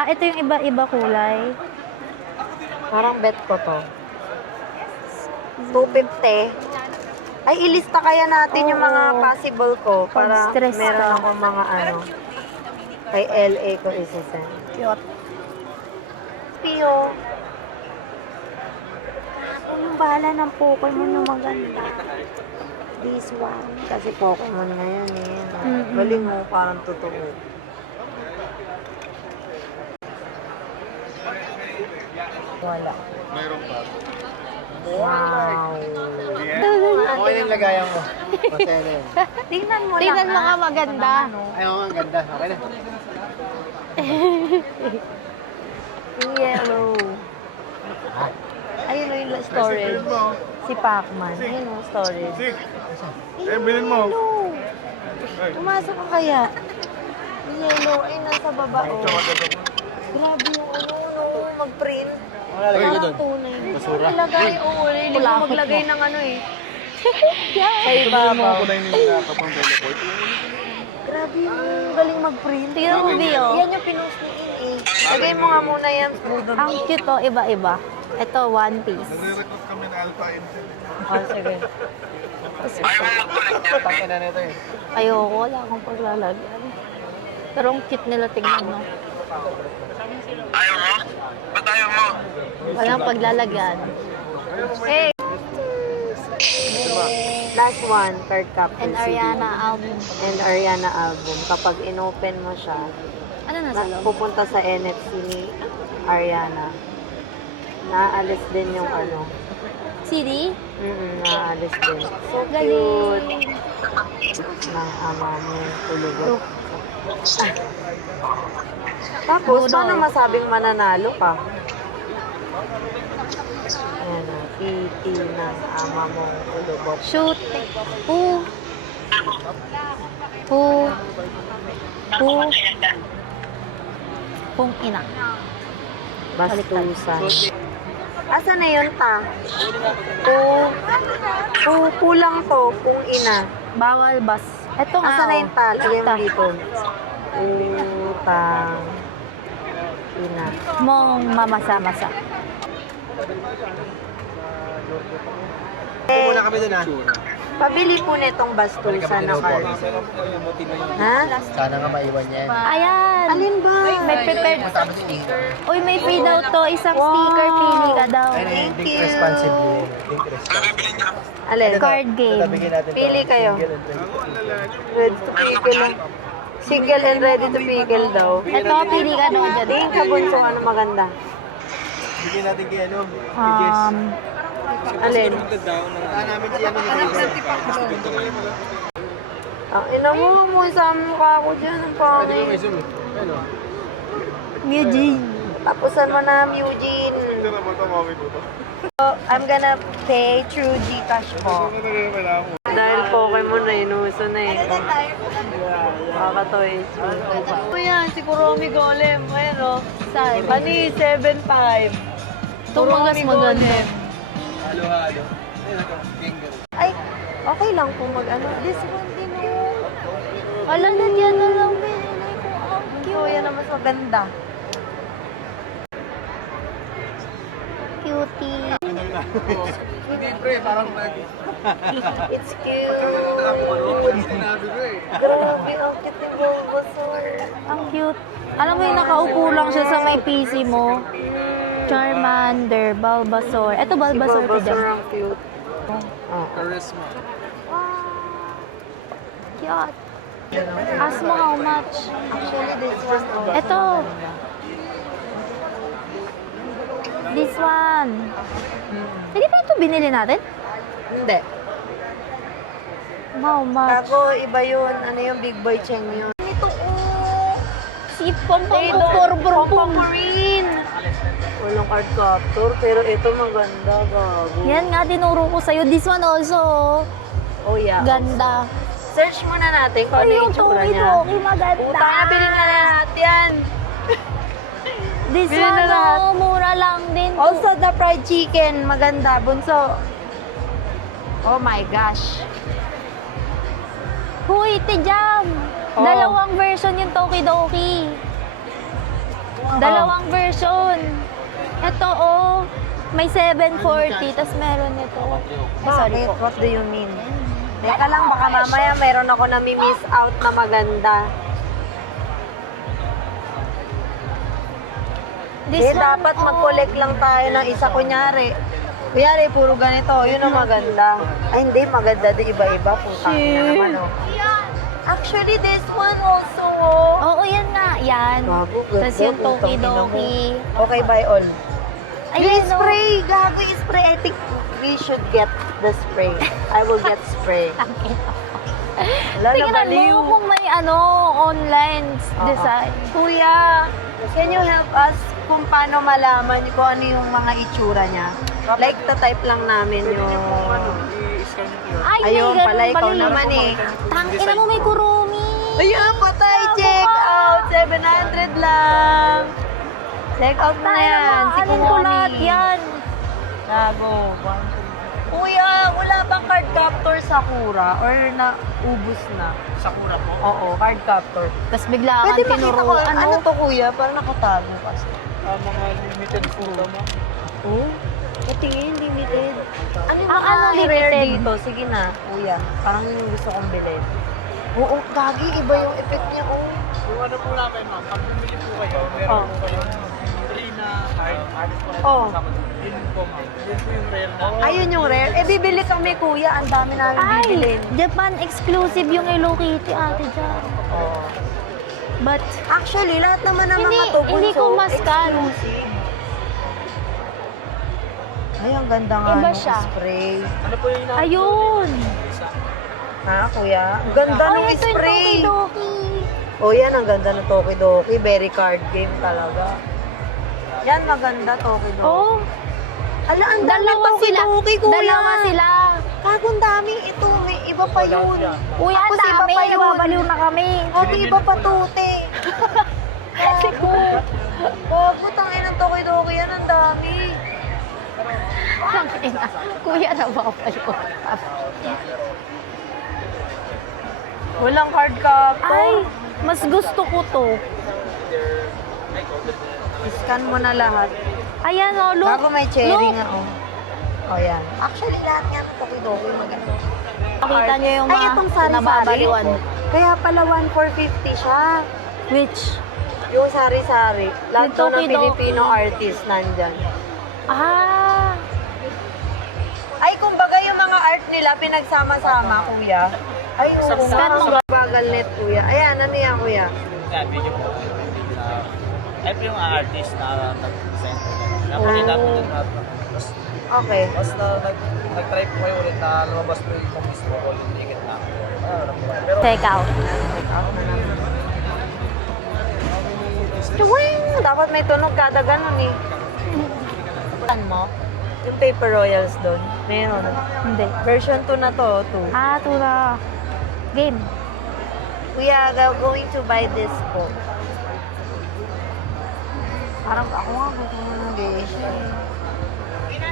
Ah, ito yung iba-iba kulay. Parang bet ko to. 250. Ay, ilista kaya natin yung mga Oo. possible ko para Pag-stress meron ka. akong mga ano. Kay LA ko isasend. Cute. Pio. Anong bahala ng Pokemon na maganda? This one. Kasi Pokemon ngayon eh. Mm-mm. Galing mo, parang totoo. Wala. Mayroon pa. Wow. Okay na yung lagayan mo. Masaya na yun. Tingnan mo Tingnan lang. mo nga maganda. Ay, oo, ang ganda. Okay na. Yung yellow. Ayun o yung storage. Si Pacman. Ayun o storage. bilhin mo. Yellow. Pumasok ka kaya. Yung yellow ay nasa baba o. Grabe yung ano, mag-print. Ang lalagay ko doon. Tunay. Basura. Ilagay, oo. Hindi mo Kulakot maglagay mo. ng ano eh. Yeah. Sa ibabaw. na yung nakapang teleport. Grabe yung galing mag-print. Tingnan mo, Bio. Yan yung pinost ni In eh. Lagay mo nga muna yan. Ang cute oh, iba-iba. Ito, one piece. Nagre-recruit kami na Alpha Intel. Oh, sige. Takin na nito eh. Ayoko, wala akong paglalagyan. Pero ang cute nila tingnan, no? Ayaw mo? Ba't ayaw mo? Walang paglalagyan. Hey! Last one, third cup. And Ariana album. And Ariana album. Kapag inopen mo siya, Ano nasa loob? pupunta sa NFC ni Ariana. Naalis din yung ano. CD? Naalis din. So Galing. cute. Ng ama mo, tulugot. Tapos, Budol. paano masabing mananalo ka? Ayan o, titi ng ama mong tulugot. Shoot. Poo. Poo. Poo. Pung ina. Bastusan. Asa na yun, ta? Kulang to, kung ina. Bawal bas. Ito nga. Asa na oh. yung ta? Lagay mo Ta. dito. Utang. Ina. Mong mamasa-masa. Muna kami dun ah. Pabili po nitong bastusan na card. Ha? Sana nga maiwan yan. Ayan. Alin ba? May prepared. Uy, may free daw to. Isang sticker. Pili ka daw. Thank you. Responsibly. Think responsibly. Alin? Card game. Bigyan natin to. Pili kayo. Single and twenty. Ready to pickle. Single and ready to pickle daw. Ito, pili ka daw dyan. Tingin ka po ano maganda. Bigyan natin kay ano. Alin? Namin si ano ni Ina mo, sa mukha ko dyan. Ang pangit. zoom eh. Ano? Eugene. Tapusan mo na, Eugene. So, I'm gonna pay through Gcash po. Dahil Pokemon na inuso na eh. Kakatoy. Ito yan, si Kuromi Golem. Ayun o. Saan? Pani, 7.5. Tumagas maganda. Halo-halo. Ayun ako. Finger. Ay, okay lang kung mag-ano. This one din o. Alam na yan na lang. Pinilay ko. Ang So, yan ang mas maganda. cutie. Hindi pre, parang nag... It's cute. Sinabi ko eh. Grabe, ang cute ni Bulbasaur. Ang cute. Alam mo yung nakaupo lang siya sa may PC mo? Charmander, Bulbasaur. Ito Bulbasaur ko dyan. ang cute. Charisma. Cute. Ask mo how much. Actually, this one. Ito. This one. Hindi ba ito binili natin? Hindi. How much? Ako, iba yun. Ano yung Big Boy Cheng yun? Ito, Si Pompom. walang card captor, pero ito maganda, gago. Yan nga, tinuro ko sa'yo. This one also. Oh, yeah. Ganda. Search muna natin kung ano yung tsura niya. Toki, maganda. Puta na, bilhin na lahat yan. This Bilhin one, na lahat. oh, mura lang din. Also, the fried chicken, maganda. Bunso. Oh my gosh. Huy, Tijam. Oh. Dalawang version yung Tokidoki. Dalawang version. Ito, oh. May 740, tas meron ito. Sorry po. What do you mean? Teka lang, baka mamaya meron ako nami-miss out na maganda. This Dapat one, oh. mag-collect lang tayo ng isa. Kunyari, puro ganito. Yun ang maganda. Ay, hindi. Maganda din iba-iba. Putang ina naman, oh. Actually, this one also, oh. Oo, yan nga. Yan. Gago, ganda. Tas yung Putang ina mo. Tokidoki. Okay, buy all. Ayun, Yung oh. spray, gago, yung spray. I think we should get the spray. I will get spray. Wala na, Tingnan baliw. mo kung may online design. Kuya, can you help us kung paano malaman kung ano yung mga itsura niya? Like, type lang namin yung... Ay, Ayun may pala, ganun ikaw pala. naman eh. Tangina mo, may kurumi. Ayun, patay, check out! 700 lang! Check out mo na yan, si Alin ko lahat Kumomi. yan. Gago, Kuya, wala bang card captor Sakura? Or naubos na? Sakura po. Oo, card captor. Tapos bigla Pwede kang makita tinuro. ko, ano to kuya? Parang nakatago kasi. Mga limited photo mo. Oh? Tingin, limited. Ano yung Ang mga ano, rare limited? dito? Sige na, kuya. Parang yung gusto kong bilhin. Oo, gagi. Iba yung effect niya, oh. Yung ano po namin, ma'am, pag bumili po kayo, meron po kayong free na card po. Oh. Yun po, ma'am. Yun po yung rare na. Ayun yung rare. Eh, bibili kami, kuya. Ang dami namin bibilin. Ay, Japan exclusive yung Hello Kitty, ate dyan. Oh. But, Actually, lahat naman ng Hindi, mga to, hindi ko bunso, mascan. exclusive. Ay, ang ganda nga Iba nung siya. spray. Ano po yung ayun. Ha, kuya? Ang ganda Ay, nung ito yung spray. Tokidoki. Oh, yan, ang ganda ng Tokidoki. Very card game talaga. Yan, maganda Tokidoki. Oh, Ala, ang dami dalawa sila. Tokidoki, kuya. Dalawa sila. Kagong dami. Ito, may iba pa yun. Uy, ang Tapos iba dami. pa yun. Nababaliw na kami. Ate, iba pa tute. Gago. Gago, tangin ng Tokidoki yan. Ang dami. Tangina. Kuya, nababaliw. Walang card captor. Ay, mas gusto ko to. Scan mo na lahat. Ayan, oh, look. Gago, may cherry Look. nga, oh. Oh, yan. Actually, lahat nga ng Tokidoki maganda. Makita niyo yung Ay, mga itong sari-sari. nababaliwan. Kaya pala 1,450 siya. Which? Yung sari-sari. Lahat Yung to ng Tokidoki. Filipino artist nandyan. Ah, Ay, kumbaga yung mga art nila pinagsama-sama, kuya. Ay, oo Scan mo nga. Bagal net, kuya. Ayan, ano yan, kuya? Yeah, video po. Ay po yung artist na nag-present. Napakita po din na. Okay. Basta nag-try po kayo ulit na lumabas po yung mismo o yung ticket na. Pero check out. Tuwing! Dapat may tunog kada ganun eh. Saan mo? Yung Paper Royals doon. Meron. Hindi. Version 2 na to, 2. Ah, ito na. Game. We are going to buy this po. Parang ako nga gusto mo ng geisha.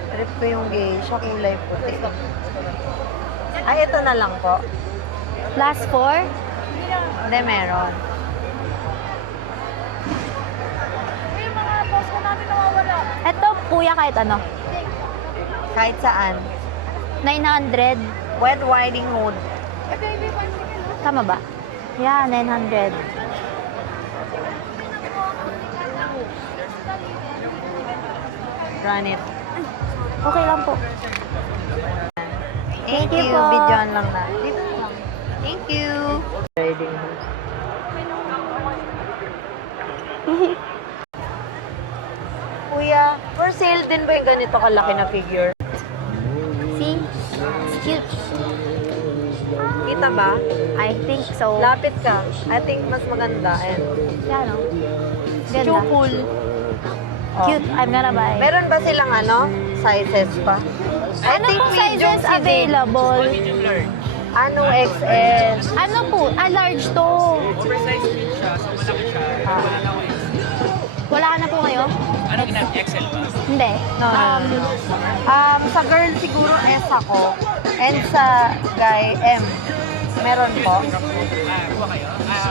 Trip ko yung geisha, kulay puti. Ay, ito na lang po. Last 4? Hindi, meron. Ito, kuya, kahit ano. Kahit saan. 900. Wet Riding Hood. Tama ba? Yeah, 900. Run it. Okay lang po. Thank you you. po. Videoan lang na. Dito lang. Thank you. Riding Hood. Kuya, for sale din ba yung ganito kalaki na figure? See? It's cute. Kita ba? I think so. Lapit ka. I think mas maganda. Ayan. Yan, no? Ganda. Chupul. Cute. I'm gonna buy. Meron ba silang sizes pa? I Ano think pong medium sizes si Babe. available? Ano XS? Ano po? Large to. Oversized din siya, so malaki siya. Wala na ako Wala ka na po ngayon? Ano ginagawa? XL ba? Hindi. No. Sa girl siguro S ako. And sa guy M. Meron po. Kuha kayo.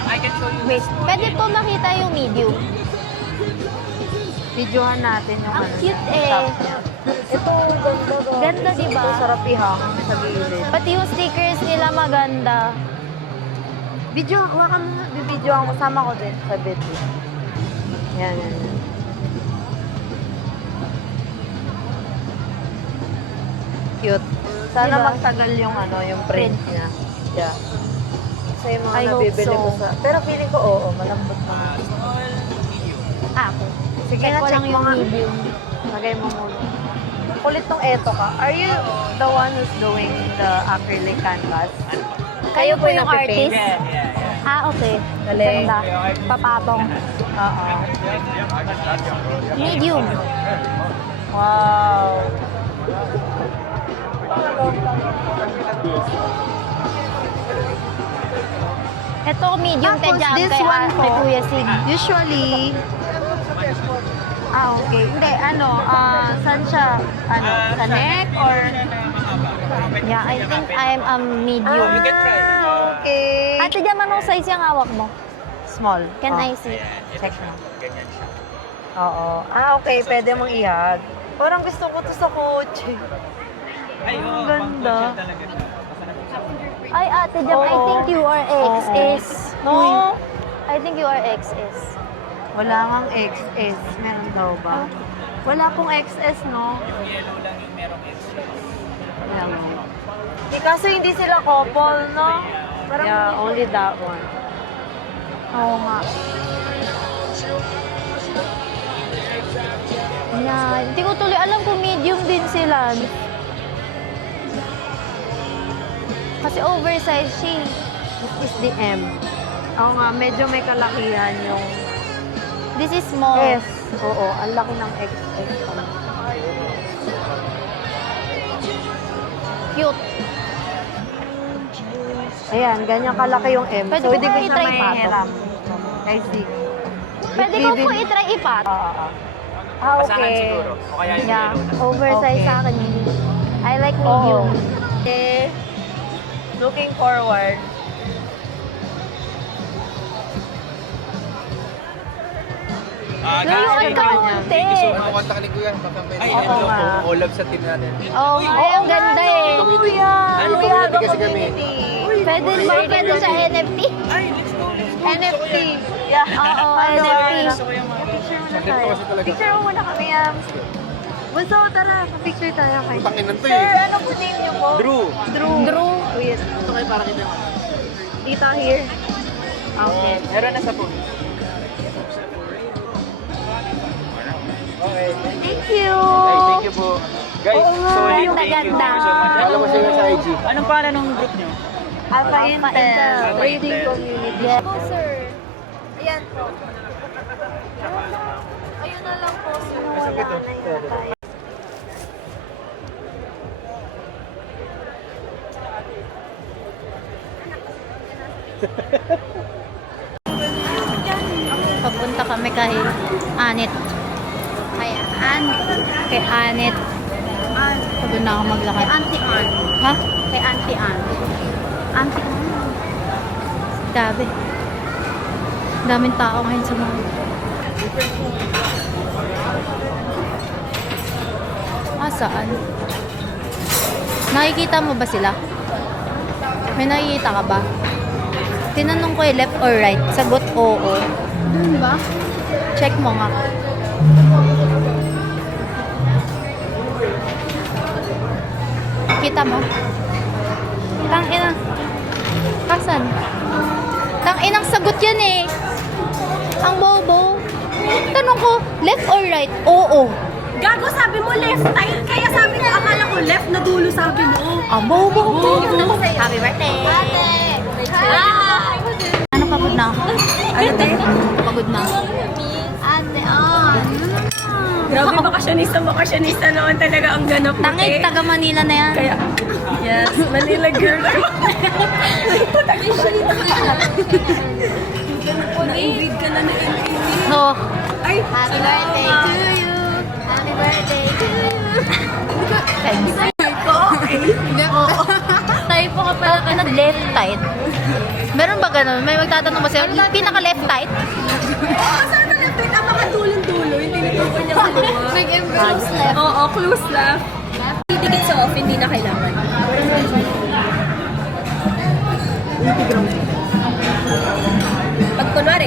I can show you. Wait, pwede po makita yung medium. Videohan natin yung Ang cute shop eh. niya. Ito, ganda. Ganda, di ba? Ito, sarap ihang sa gilid. Pati yung stickers nila maganda. Video, hawakan mo. Bibidyohan ko. Sama ko din sa video. Yan, yan, yan. Cute. Sana Diba? magtagal yung yung print niya. Yeah. Kasi yung mga I hope nabibili ko so. sa... Pero feeling ko, oo, malambot naman. Ako. Sige Check na, ko check lang mo yung nga. medium. Lagay mo muna. Kulit tong eto ka. Are you the one who's doing the acrylic canvas? Kayo po yung nagpipaint? artist? Okay. Galing. Ganda. Papatong. Oo. Medium. Wow. Ito medium kay Tapos, Jam, this kay, one kay po, Kuya Sig. usually, okay. Hindi, saan siya? Sa neck or? Yeah, I think I'm a medium. You can try. Okay. Ate Jam, anong size yung hawak mo? Small. Can Oh, I see? Check mo. Ganyan siya. Oo. Okay. Pwede mong ihag. Parang gusto ko to sa kotse. Ay, oo. Ang ganda. pang-conscious talaga siya. Ay, Ate Jam, I Oo. think you are XS. No? I think you are XS. Wala kang XS. Meron daw ba? Wala pong XS, no? Yung yellow lang yung merong extra. Ayan. Kaso hindi sila couple, no? Yeah, only that one. Oo nga. Yeah, hindi ko tuloy alam kung medium din sila. Kasi oversized siya. This is the M. Oo nga, medyo may kalakihan yung This is small. S. Oo, ang laki ng XS. Cute. Ayan, ganyan kalaki yung M. Pwede so, ko hindi ko ba siya i-try pa to? mahihirap. I see. Pwede ko po i-try ipat. Basahan Okay. siguro. O kaya yung Yeah, yellow na. oversized Okay. sa akin yun. I like medium. Okay. Looking forward. Layuan ka konti. Makontak ni Kuya, baka may Ay, Oo nga. all up sa team natin. Oo nga, ang ganda eh. Kuya! Ano, Kuya, community kasi kami. Pwede ba? Pwede sa NFT? Ay, let's go. NFT. Yeah. Oo, Ano, NFT. Gusto ko yung mga... Picture muna Sakit tayo. ko kasi talaga. Picture mo muna kami, Bunso, tara. Picture tayo kay. Pakinan to Sir, eh. ano po name niyo po? Drew. Drew. Wait. Ito kayo para kita. Dito here. Okay. Meron na sa phone. Okay. Thank you. Ay, thank you po. Guys, Oo nga, sorry. yung Thank you. maganda. Thank you so much. Follow mo sila sa IG. Anong pangalan ng group nyo? Alpha Intel. Intel. Alpha Reading Intel. Community. Yeah. Po, sir. Ayan po. Ayun na lang po, sir. Wala na yata. Papunta kami kay Anit. Kay Kay Anit. Pagod na ako maglakad. Auntie Ann. Ha? Kay Auntie Ann. Auntie Ann. Grabe. Daming tao ngayon sa mga... Ah, saan? Nakikita mo ba sila? May nakikita ka ba? Tinanong ko left or right. Sagot oo. Doon ba? Check mo nga. Kita mo? Tangina. Kasan? Tanginang sagot yan eh. Ang bobo. Tanong ko, left or right? Oo. Gago, sabi mo left tayo. Kaya sabi ko, akala ko left na dulo sabi mo. Ang bobo ko. Happy birthday. Ano, pagod na ako? Ano tayo? Pagod na ako. Ate, oh. Grabe, bakasyonista naman talaga ang ganap mo. Tangay, taga Manila na yan. Kaya, yes, Manila girl. Na-invade ka na na-invade. So, Ay, Happy birthday to you. Happy birthday to you. thanks. Type po ka pala ka ng left tight. Meron ba ganun? May magtatanong ba sa'yo? Pinaka left tight? saan ka left? Ang makadulong-dulo, hindi nitukoy niya kaliwa. Close left. Oo, close left. Didikit sa off, hindi na kailangan. Pag kunwari,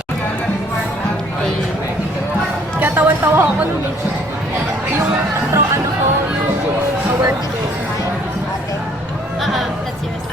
kaya tawan-tawa ako nung yung ano ko, yung work ko. That's yours.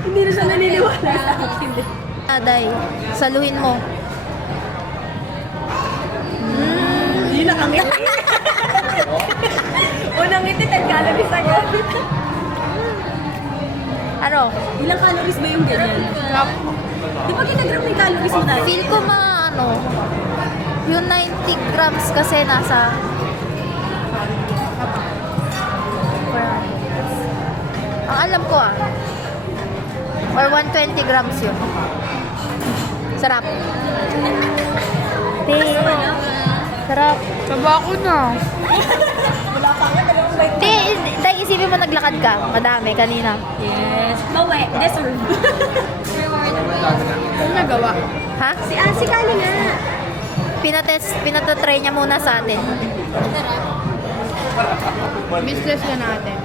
Hindi na siya naniniwala sa akin. Aday, saluhin mo. Hindi na kami. Unang ngiti, 10 calories agad. Ano? Ilang calories ba yung ganyan? Di ba ginagrap yung calories mo tayo? Feel ko yung 90 grams kasi nasa ang alam ko or 120 grams yun. Sarap. Sarap. Saba ko na. Dahil isipin mo naglakad ka. Madami kanina. Yes. Bawe, deserve. Ano nagawa? Ha? Si Kali nga. Pinatatry niya muna sa atin. Business na natin.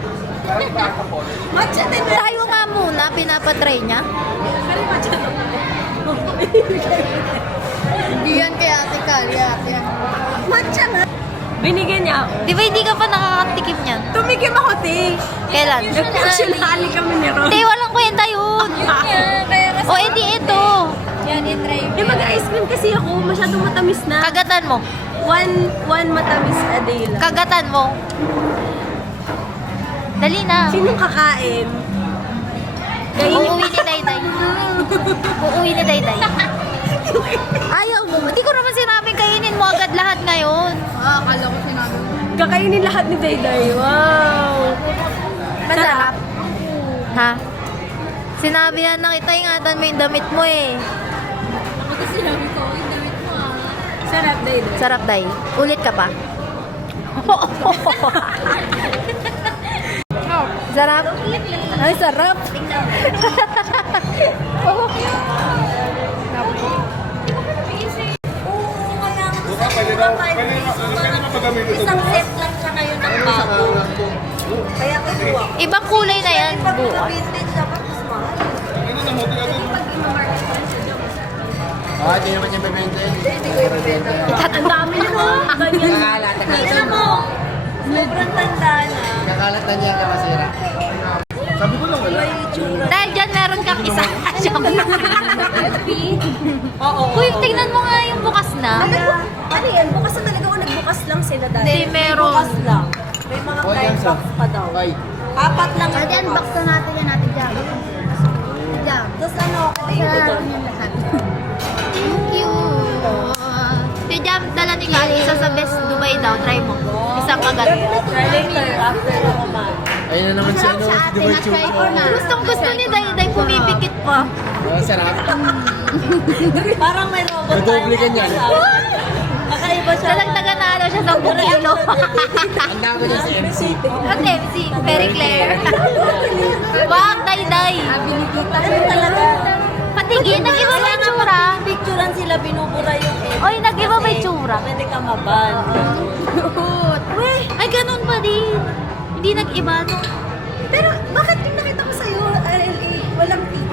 Matcha din na. Tayo nga muna, pinapatry niya. Pero matcha din. Hindi yan kay Ate Kali. Matcha nga. Binigyan niya ako. Di ba hindi ka pa nakakatikim niyan? Tumigim ako, te. Kailan? Nag-actually kami ni Ron. Hindi, walang kwenta yun. O, edi ito. Yan, i-try mo. Yung mag-ice cream kasi ako, masyadong matamis na. Kagatan mo. One matamis a day lang. Kagatan mo. Dali na. Sinong kakain? Uuwi ni Dayday. Uuwi ni Dayday. Ayaw mo. Hindi ko naman sinabing kainin mo agad lahat ngayon. Akala ko sinabi mo. Kakainin lahat ni Dayday. Wow! Masarap. Ha? Sinabi yan na kita, ingatan mo yung damit mo eh. Ako sinabi ko, yung damit mo Sarap, Dayday. Sarap, Day. Ulit ka pa. Sarap? Ay, sarap. Isang set lang siya ngayon ng bago. Kaya kinuha ko. Ibang kulay na yan. Pag Bukas. vintage, dapat mas mahal. Hindi naman yung bebente. Hindi ko ibibenta. Ang dami na mo. Ganyan. Tingnan mo. Sobrang tanda na. Kakalat na niya ka masira. Sabi ko lang wala. Dahil dyan meron kang isa shop. Oo. Uy, tingnan mo nga yung bukas na. Ano yan? Bukas na talaga o nagbukas lang sila dati? Hindi, meron. Bukas lang. May mga Oh, blind yan, box pa daw. Ay. 4 lang Pwede ang unbox na natin yan natin dyan. Dyan. Tapos ano, Kasalanan niya lahat. Thank you. Si Jam, dala ni Kali, isa sa Best Dubai daw. Try mo. Isang kagat. try later after na naman. Ayun na naman si ano, Sa atin, na-try ko na. Gustong gusto ni Day pumipikit pa. Oh, sarap. Parang may robot Madoble ka niyan. Kakaiba siya. Dalagdagan na ano siya sa 10 kilo. Ang dami niya si MC. At MC, very clear. Wag, Day. Ano talaga? Patigin, nag-iba ba yung tsura? Picturean sila, binubura yung edit. Oy, nag-iba ba yung tsura? Pwede ka maban. Ay, ganun pa din. Hindi nag-iba, no? Pero bakit yung nakita ko sa'yo, RLA, walang tip?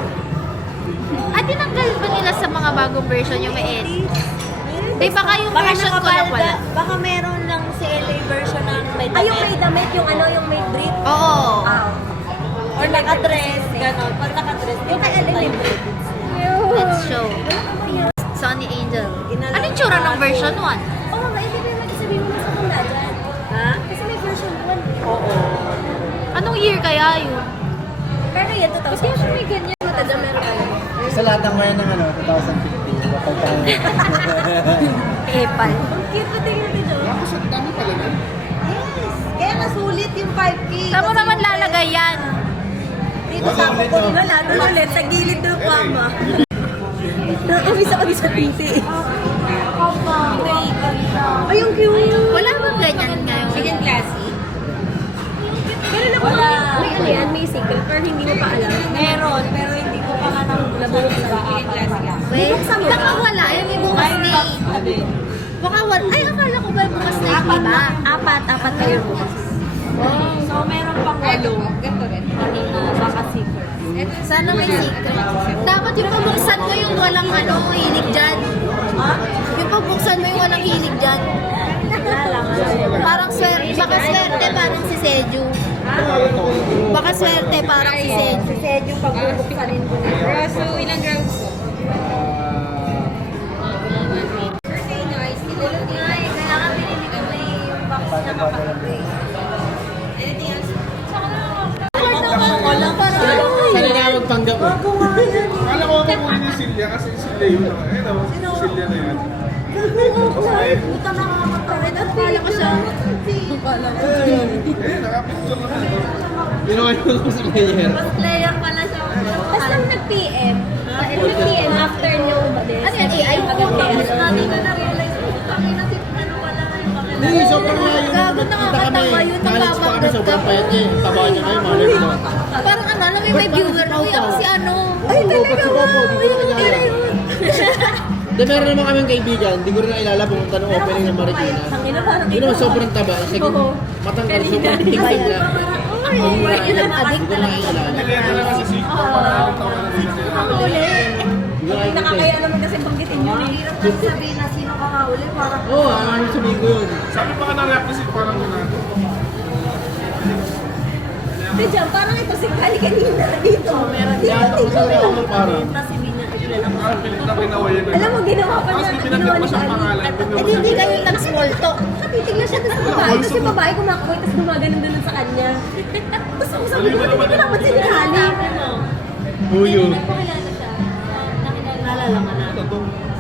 At tinanggal ba nila sa mga bagong version yung may edit? Di baka yung Baka version ko lang wala. baka meron lang si LA version na may damit. Ay, yung may damit, yung ano, yung may drip. Oo. Or naka-dress, gano'n. Pag naka-dress, yung kay LA may drip. Let's show. Sunny Angel. Ano yung tsura ng version 1? Oo, may hindi mo sabihin mo na sa mula dyan. Ha? Kasi may version 1. Oo. Anong year kaya yun? Pero yan, 2000. Kasi siya may ganyan. Matanda meron ka. Sa lahat ng ngayon ng ano, 2015. Kapag tayo. Epal. Ang cute pa tingin natin dyan. Tapos ang dami pala nun. Yes! Kaya nasulit yung 5K. Saan mo naman lalagay yan? Dito sa ako ko na lahat ulit sa gilid ng kama. Nakawis ako sa titi. Ay, yung cute. Wala bang ganyan ngayon? Second classy. Meron ako may ano yan, may secret, pero hindi mo pa alam. Meron, pero hindi ko pa nga nang labas sa second classy. Wait, baka wala. Yung may bukas na eh. Baka wala. Ay, akala ko ba bukas na yung iba? Apat kayo bukas. So, meron pang 8. Ganito rin. Baka secret. Sana may secret. Dapat yung pabuksan mo yung walang ano, hilig dyan. Yung pabuksan mo yung walang hilig dyan. Parang swerte, baka swerte parang si Seju. Baka swerte parang si Seju. Si Seju pag bubuksanin ko. So, ilang grams? Birthday nice. Tinulog nga eh. Kailangan binili ko na yung box na kapatid. Anything else? Walang parang Sana nga magpanggap mo. Akala ko ako kunin ni Silya kasi Silya yun. Ayun ako, Silya na yan. puta nakakatawa. Akala ko siya. Eh, nakapicture na ako. Ginawa niyo ko si Mayer. Player pala siya. Tapos nang nag-PM, nag-PM after niyo umalis. Ano yan? AI? Tapos natin na na-realize ko. Tangin natin, ano wala na yung bakit. Hindi, sobrang layo. Gago, nakakatawa yun, College pa kami, nagpapanggap sobrang ka. payat niya. Taba niya kayo, malay mo. Parang ano, alam mo may viewer na ako si ano. Ay, talaga ba? Hindi, meron naman kaming kaibigan. Hindi ko rin nailala pumunta ng opening ng Marikina. Tangina, parang Hindi naman sobrang taba. Sige, matanggal, sobrang tingting na. Ay, yun ang addict Hindi ko talaga. nailala. Kaya naman si Silya. Parang tawa na din sila. Hindi ko nakikita. nakakaya naman kasi banggitin yun eh. Sabihin na sino ka nga uli, parang Oo, ano sabihin ko yun. Sabi pa ka na-rap kasi parang gano'n. Hindi dyan, parang ito si Kali kanina dito. Meron dito. Yan, ako sabi ako parang. Kasi Mina, kilala mo. Parang pilit na kinawayan na. Alam mo, ginawa pa Tapos niya. pinagyan pa siyang pangalan. Eh, hindi kayo nag-small talk. Nakapitignan siya doon sa babae. Tapos yung babae kumakoy, tapos gumaganon doon sa kanya. Tapos ako sabi ko, hindi ko naman si Kali. Huyo. Pakilala siya. Nalala ka na.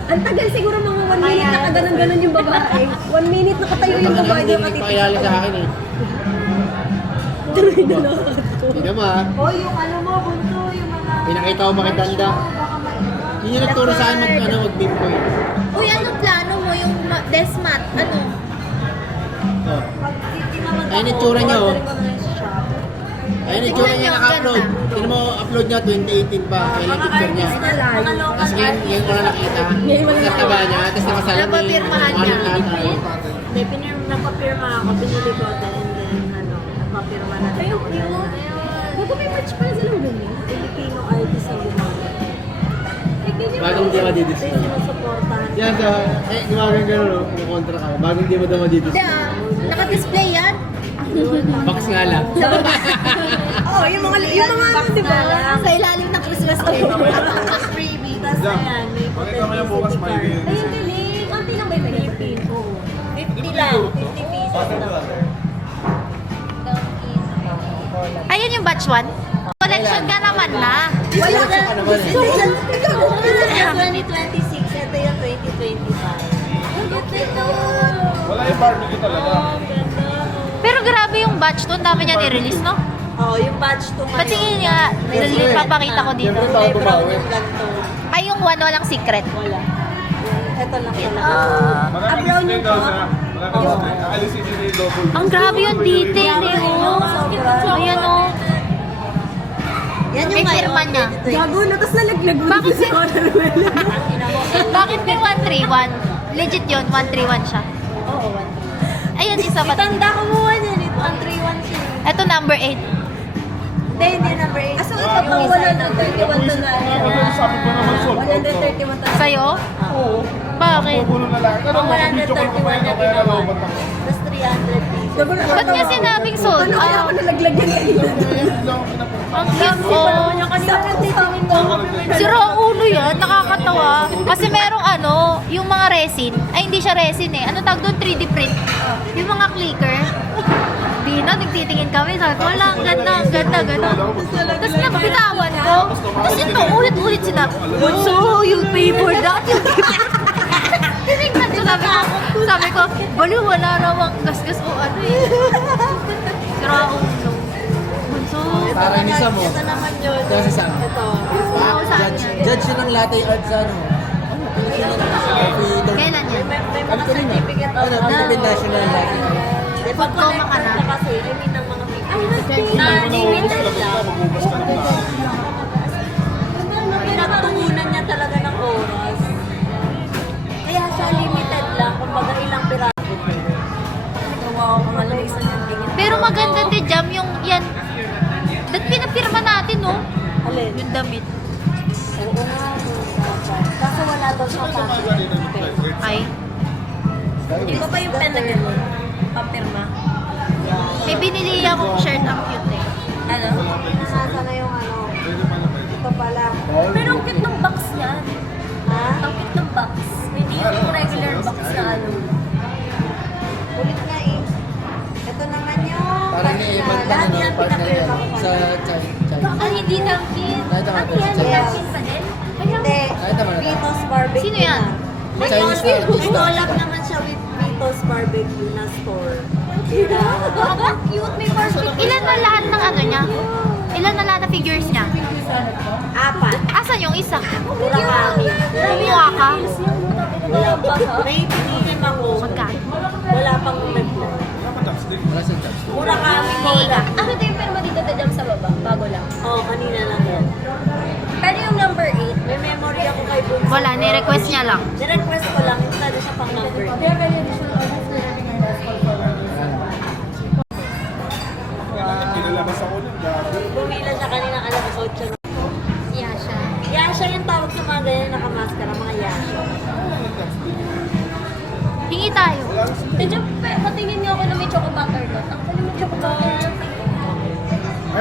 Ang tagal siguro mga 1 minute nakaganon-ganon yung babae. 1 minute nakatayo yung babae Hindi yung nagpakilala sa akin eh. Tuloy na lang. Hindi naman. o yung ano mo, bunso, yung mga... Pinakita ko makitanda. Yun yung nagturo sa akin mag-beamboy. Uy, anong plano mo yung Desmat? Ano? Oh. Ayun yung tsura niya oh. Ayun yung tsura niya naka-upload. Tignan mo, upload niya 2018 pa. Ayun yung picture niya. Tapos ngayon ko na nakita. Nataba niya. Tapos nakasalamin. Napapirmahan niya. Hindi, napapirma ako, pinili ko, and then, napapirma na. Kayo, bago may match pala sa loob niya. Filipino artist ang gumawa. Bagong di madidis na. Sinusuportahan. Yan sa, gumagang gano'n, no? Kumontra ka. Bagong di mo daw madidis Hindi ah, naka-display yan. Box nga lang. Oh, yung mga, di ba? Sa ilalim ng Christmas tree. Freebie. Tapos ayan, may Pakita mo yan bukas, may Ay, ang galing. Konti lang ba yung nag-ipin? 50 lang. 50 pesos lang. Ayun yung batch 1. Collection ka naman na. Wala na. ka naman eh. Ito yung 2026. Ito yung 2025. Wala yung barbecue talaga. Pero grabe yung batch 2. Ang dami niya ni-release, no? Oh, yung batch 2 ngayon. Patingin nga. Papakita ko dito. May brown yung ganito. Ay, yung 1 walang secret. Wala. Ito lang pala. Maraming brown display yung daw top. siya. Maraming display. Aalisin nila yung double. Ang grabe yung detail eh. Oh. Ayan oh. Yan May firma niya. Gago na, tapos nalaglag mo Bakit sa Honorwell. Bakit may 131? Legit yun, 131 siya. Oo, Ayun, isa pa. Tanda ko mo yan, 131 siya. Ito number 8. Hindi number 8. Aso ito pang 131 to na. Sabi ko naman sold out. 131 to. Sa'yo? Oo. Bakit? Puno na lang. Ano, Ang mag-video call ko pa 131 yun. na Kaya ginawa. nalobat ako. Tapos 300 pesos. Ba't niya sinabing sold out? nalaglag yan kanina? Ang cute oh. Sira ang ulo yan, nakakatawa. Kasi merong ano, yung mga resin. Ay, hindi siya resin eh. Ano tawag doon? 3D print. Yung mga clicker. Bina, nagtitingin kami. Sabi ko, wala, ang ganda, ang ganda, gano'n. Tapos nagbitawan ko. Tapos ito, ulit-ulit sinabi, so, you'll pay for that. Tinignan ko, sabi ko, baliw, wala namang gasgas o ano eh. Sira ang ulo. So, Parang isa mo. Ito naman yun. Kasi sa Ito. Judge yun ng latte art sa ano. kailan yan? May Ano mga ko rin ah. certificate of Ano, Philippine National Latte Art. Pag Koma ka na. kasi, I mean, ng mga pictures. Na limited lang. Magugas ka ng tao. Pinagtuunan niya talaga ng oras. Kaya siya limited lang. Kumbaga ilang piraso. Wow, mga lalisan yung tingin. Pero maganda din jam yung yan. Ba't pinapirma natin, no? Alin? Yung damit. Oo nga. Kaso wala daw siya pa. Ay. Iba pa yung pen na gano'n? Papirma. May binili akong shirt, ang cute eh. Ano? Nasa na yung ano? Ito pala. Pero ang cute ng box niya. Ha? Ang cute ng box. Hindi yung regular box na ano. Ulit nga eh. Ito naman yung... Parang ni Evan pa Lahat ano, yan partner yan. pinapirma ko pa. Sa China. Baka hindi napkin. Kahit naman, Ano yan? sa China. Napkin pa din? Hindi. Kahit naman. Vitos Barbecue Sino yan? na. May Chinese collab- na. may collab naman siya with Vitos Barbecue na store. Ang cute. May barbecue. Ilan na lahat ng ano niya? Ilan na lahat ng figures niya? 4. Asan yung isa? Murakami. Kumuha ka? Wala pa. May pinilim ako. Magkano? Wala pang review. Wala sa judge. Murakami collab. Ano ito yung pirma dito na sa baba? Bago lang. Oo, kanina lang yan. Pero yung number 8, May memory ako kay Bunso. Wala, ni-request niya lang. Nirequest ko lang, hindi na siya pang number. Pinalabas ako nun. Gago. Bumila siya kanina alas 8 na. Yasha. Yasha yung tawag sa mga ganyan nakamaskara, mga yasha. Hingi tayo. Medyo, patingin niyo ako na may choco butter doon. Ang pala may choco butter.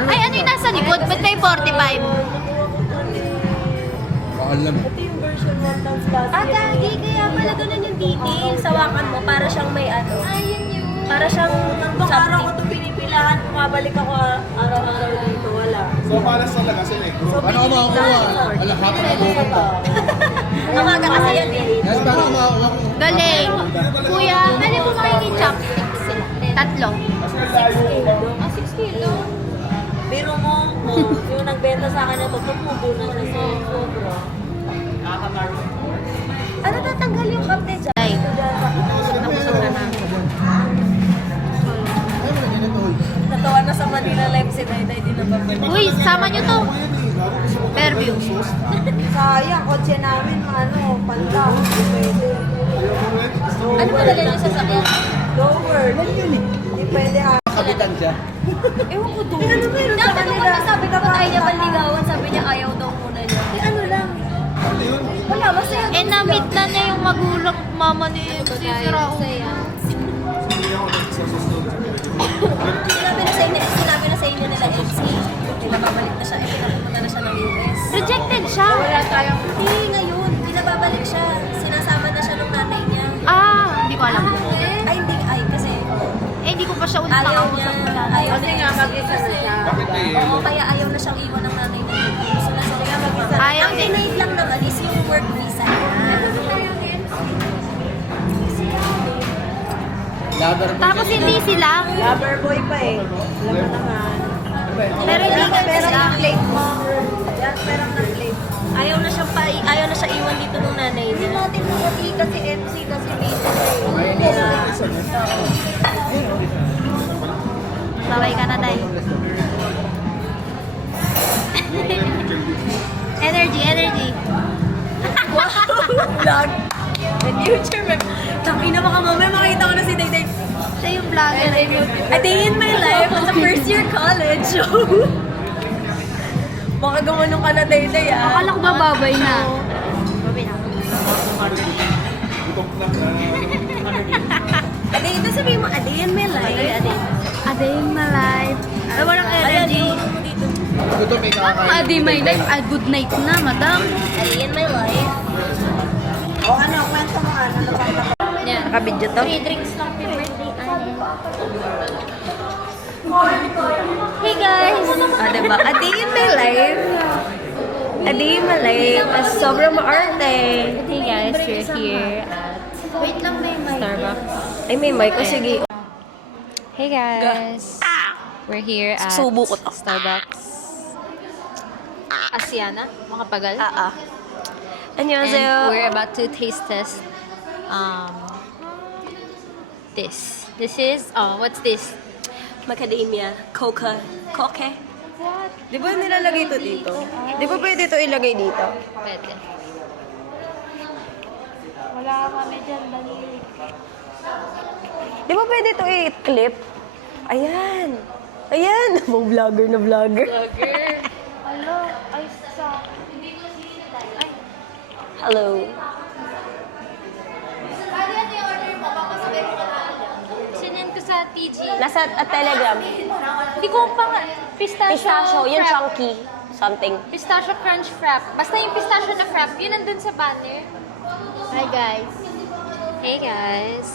Ay, ano yung nasa likod? Ba't may 45? Alam. Ito yung version 1 class. Ah, gagi. Kaya pala ganun yung detail. Sawakan mo, para siyang may ano. Ayun yun. Para siyang Nung araw ko ito pinipilahan, bumabalik ako araw-araw dito, wala. So, palas talaga si Negro. Paano ako makakuha? Ala, hapon ako pupunta. Nakaga kasi yan eh. Guys, paano ako makakuha? Galing. Kuya, pwede po makinig chopsticks sila. Tatlo. Ah, 6 kilo. Biro mo, yung nagbenta sa akin na ito, tumubo na siya sa sobra. Ano tatanggal yung kapte dyan? Ay. Natawa na sa Manila Live si Dayday, di na ba? Uy, sama nyo to. Fairview. Sayang, kotse namin, ano, panda. Hindi pwede. Ano talaga yung sasakyan? Lower. Hindi pwede Kapitan siya. Ewan ko doon. Ano meron sa Dapat kanila? naman sabi ko kung ayaw niya panligawan, sabi niya ayaw daw muna niya. Eh ano lang? Wala, basta yun. Eh, na-meet na niya yung magulang mama ni si Raul. Sinabi na sa inyo nila FC. Pinababalik na siya. Pinapunta na siya ng US. Rejected siya. Hindi, ngayon. Pinababalik siya. Sinasama na siya ng nanay niya. Hindi ko alam. Ay, hindi. Ay, kasi Hindi ko pa siya ulit ayaw nakausap niya. ng nanay. Ayaw niya mag-isa na siya. Bakit na Oo, kaya ayaw na siyang iwan ng nanay niya. Gusto na siya mag-isa. Ayaw Ang din. denied lang naman is yung work visa niya. Lover boy Tapos siya. hindi sila. Lover boy pa eh. Alam mo naman. Pero hindi nga Pero sila. ang plate mo. Yan, pero ang plate. Ayaw na siya iwan dito ng nanay Hindi niya. natin kasi kasi MC kasi busy eh. Babay ka na, Day. Energy. Vlog. And future mem. Tangina baka mamaya makita ko na si Dayday. Siya yung vlogger. A day in my life as a first year college. Baka gumanong ka na Dayday ah. Akala ko ba babay na? Gutom na. A day, ito sabihin mo, a day in my life. A day in my life. Ay, walang energy. Gutom, may kakain. A day in my life. A good night na, madam. A day in my life. O ano, kwento mo ano bang Yan. nakabidyo to? 3 drinks lang for birthday. Hey guys! Diba? A day in my life. A day in my life. Sobrang maarte. Hey guys, we're here at Wait lang, may mic. Starbucks. Ay, may mic ko. Sige. Hey guys! We're here at Subo ko to. Starbucks. Asiana, mga pagal. And Annyeonghaseyo. we're about to taste test this. This is, what's this? Macadamia. Coca. Coke. Di ba nilalagay ito dito? Di ba pwede ito ilagay dito? Pwede. Wala kami dyan, dali. Di ba pwede ito i-clip? Ayan. Ayan. Mga vlogger na vlogger. Hello, ay sa... Hello. Sinend ko sa TG. Nasa Telegram. Hindi ko pa nga. Pistachio. Yung frap. chunky. Something. Pistachio crunch frap. Basta yung pistachio na frap, yun nandun sa banner. Hi guys. Hey guys.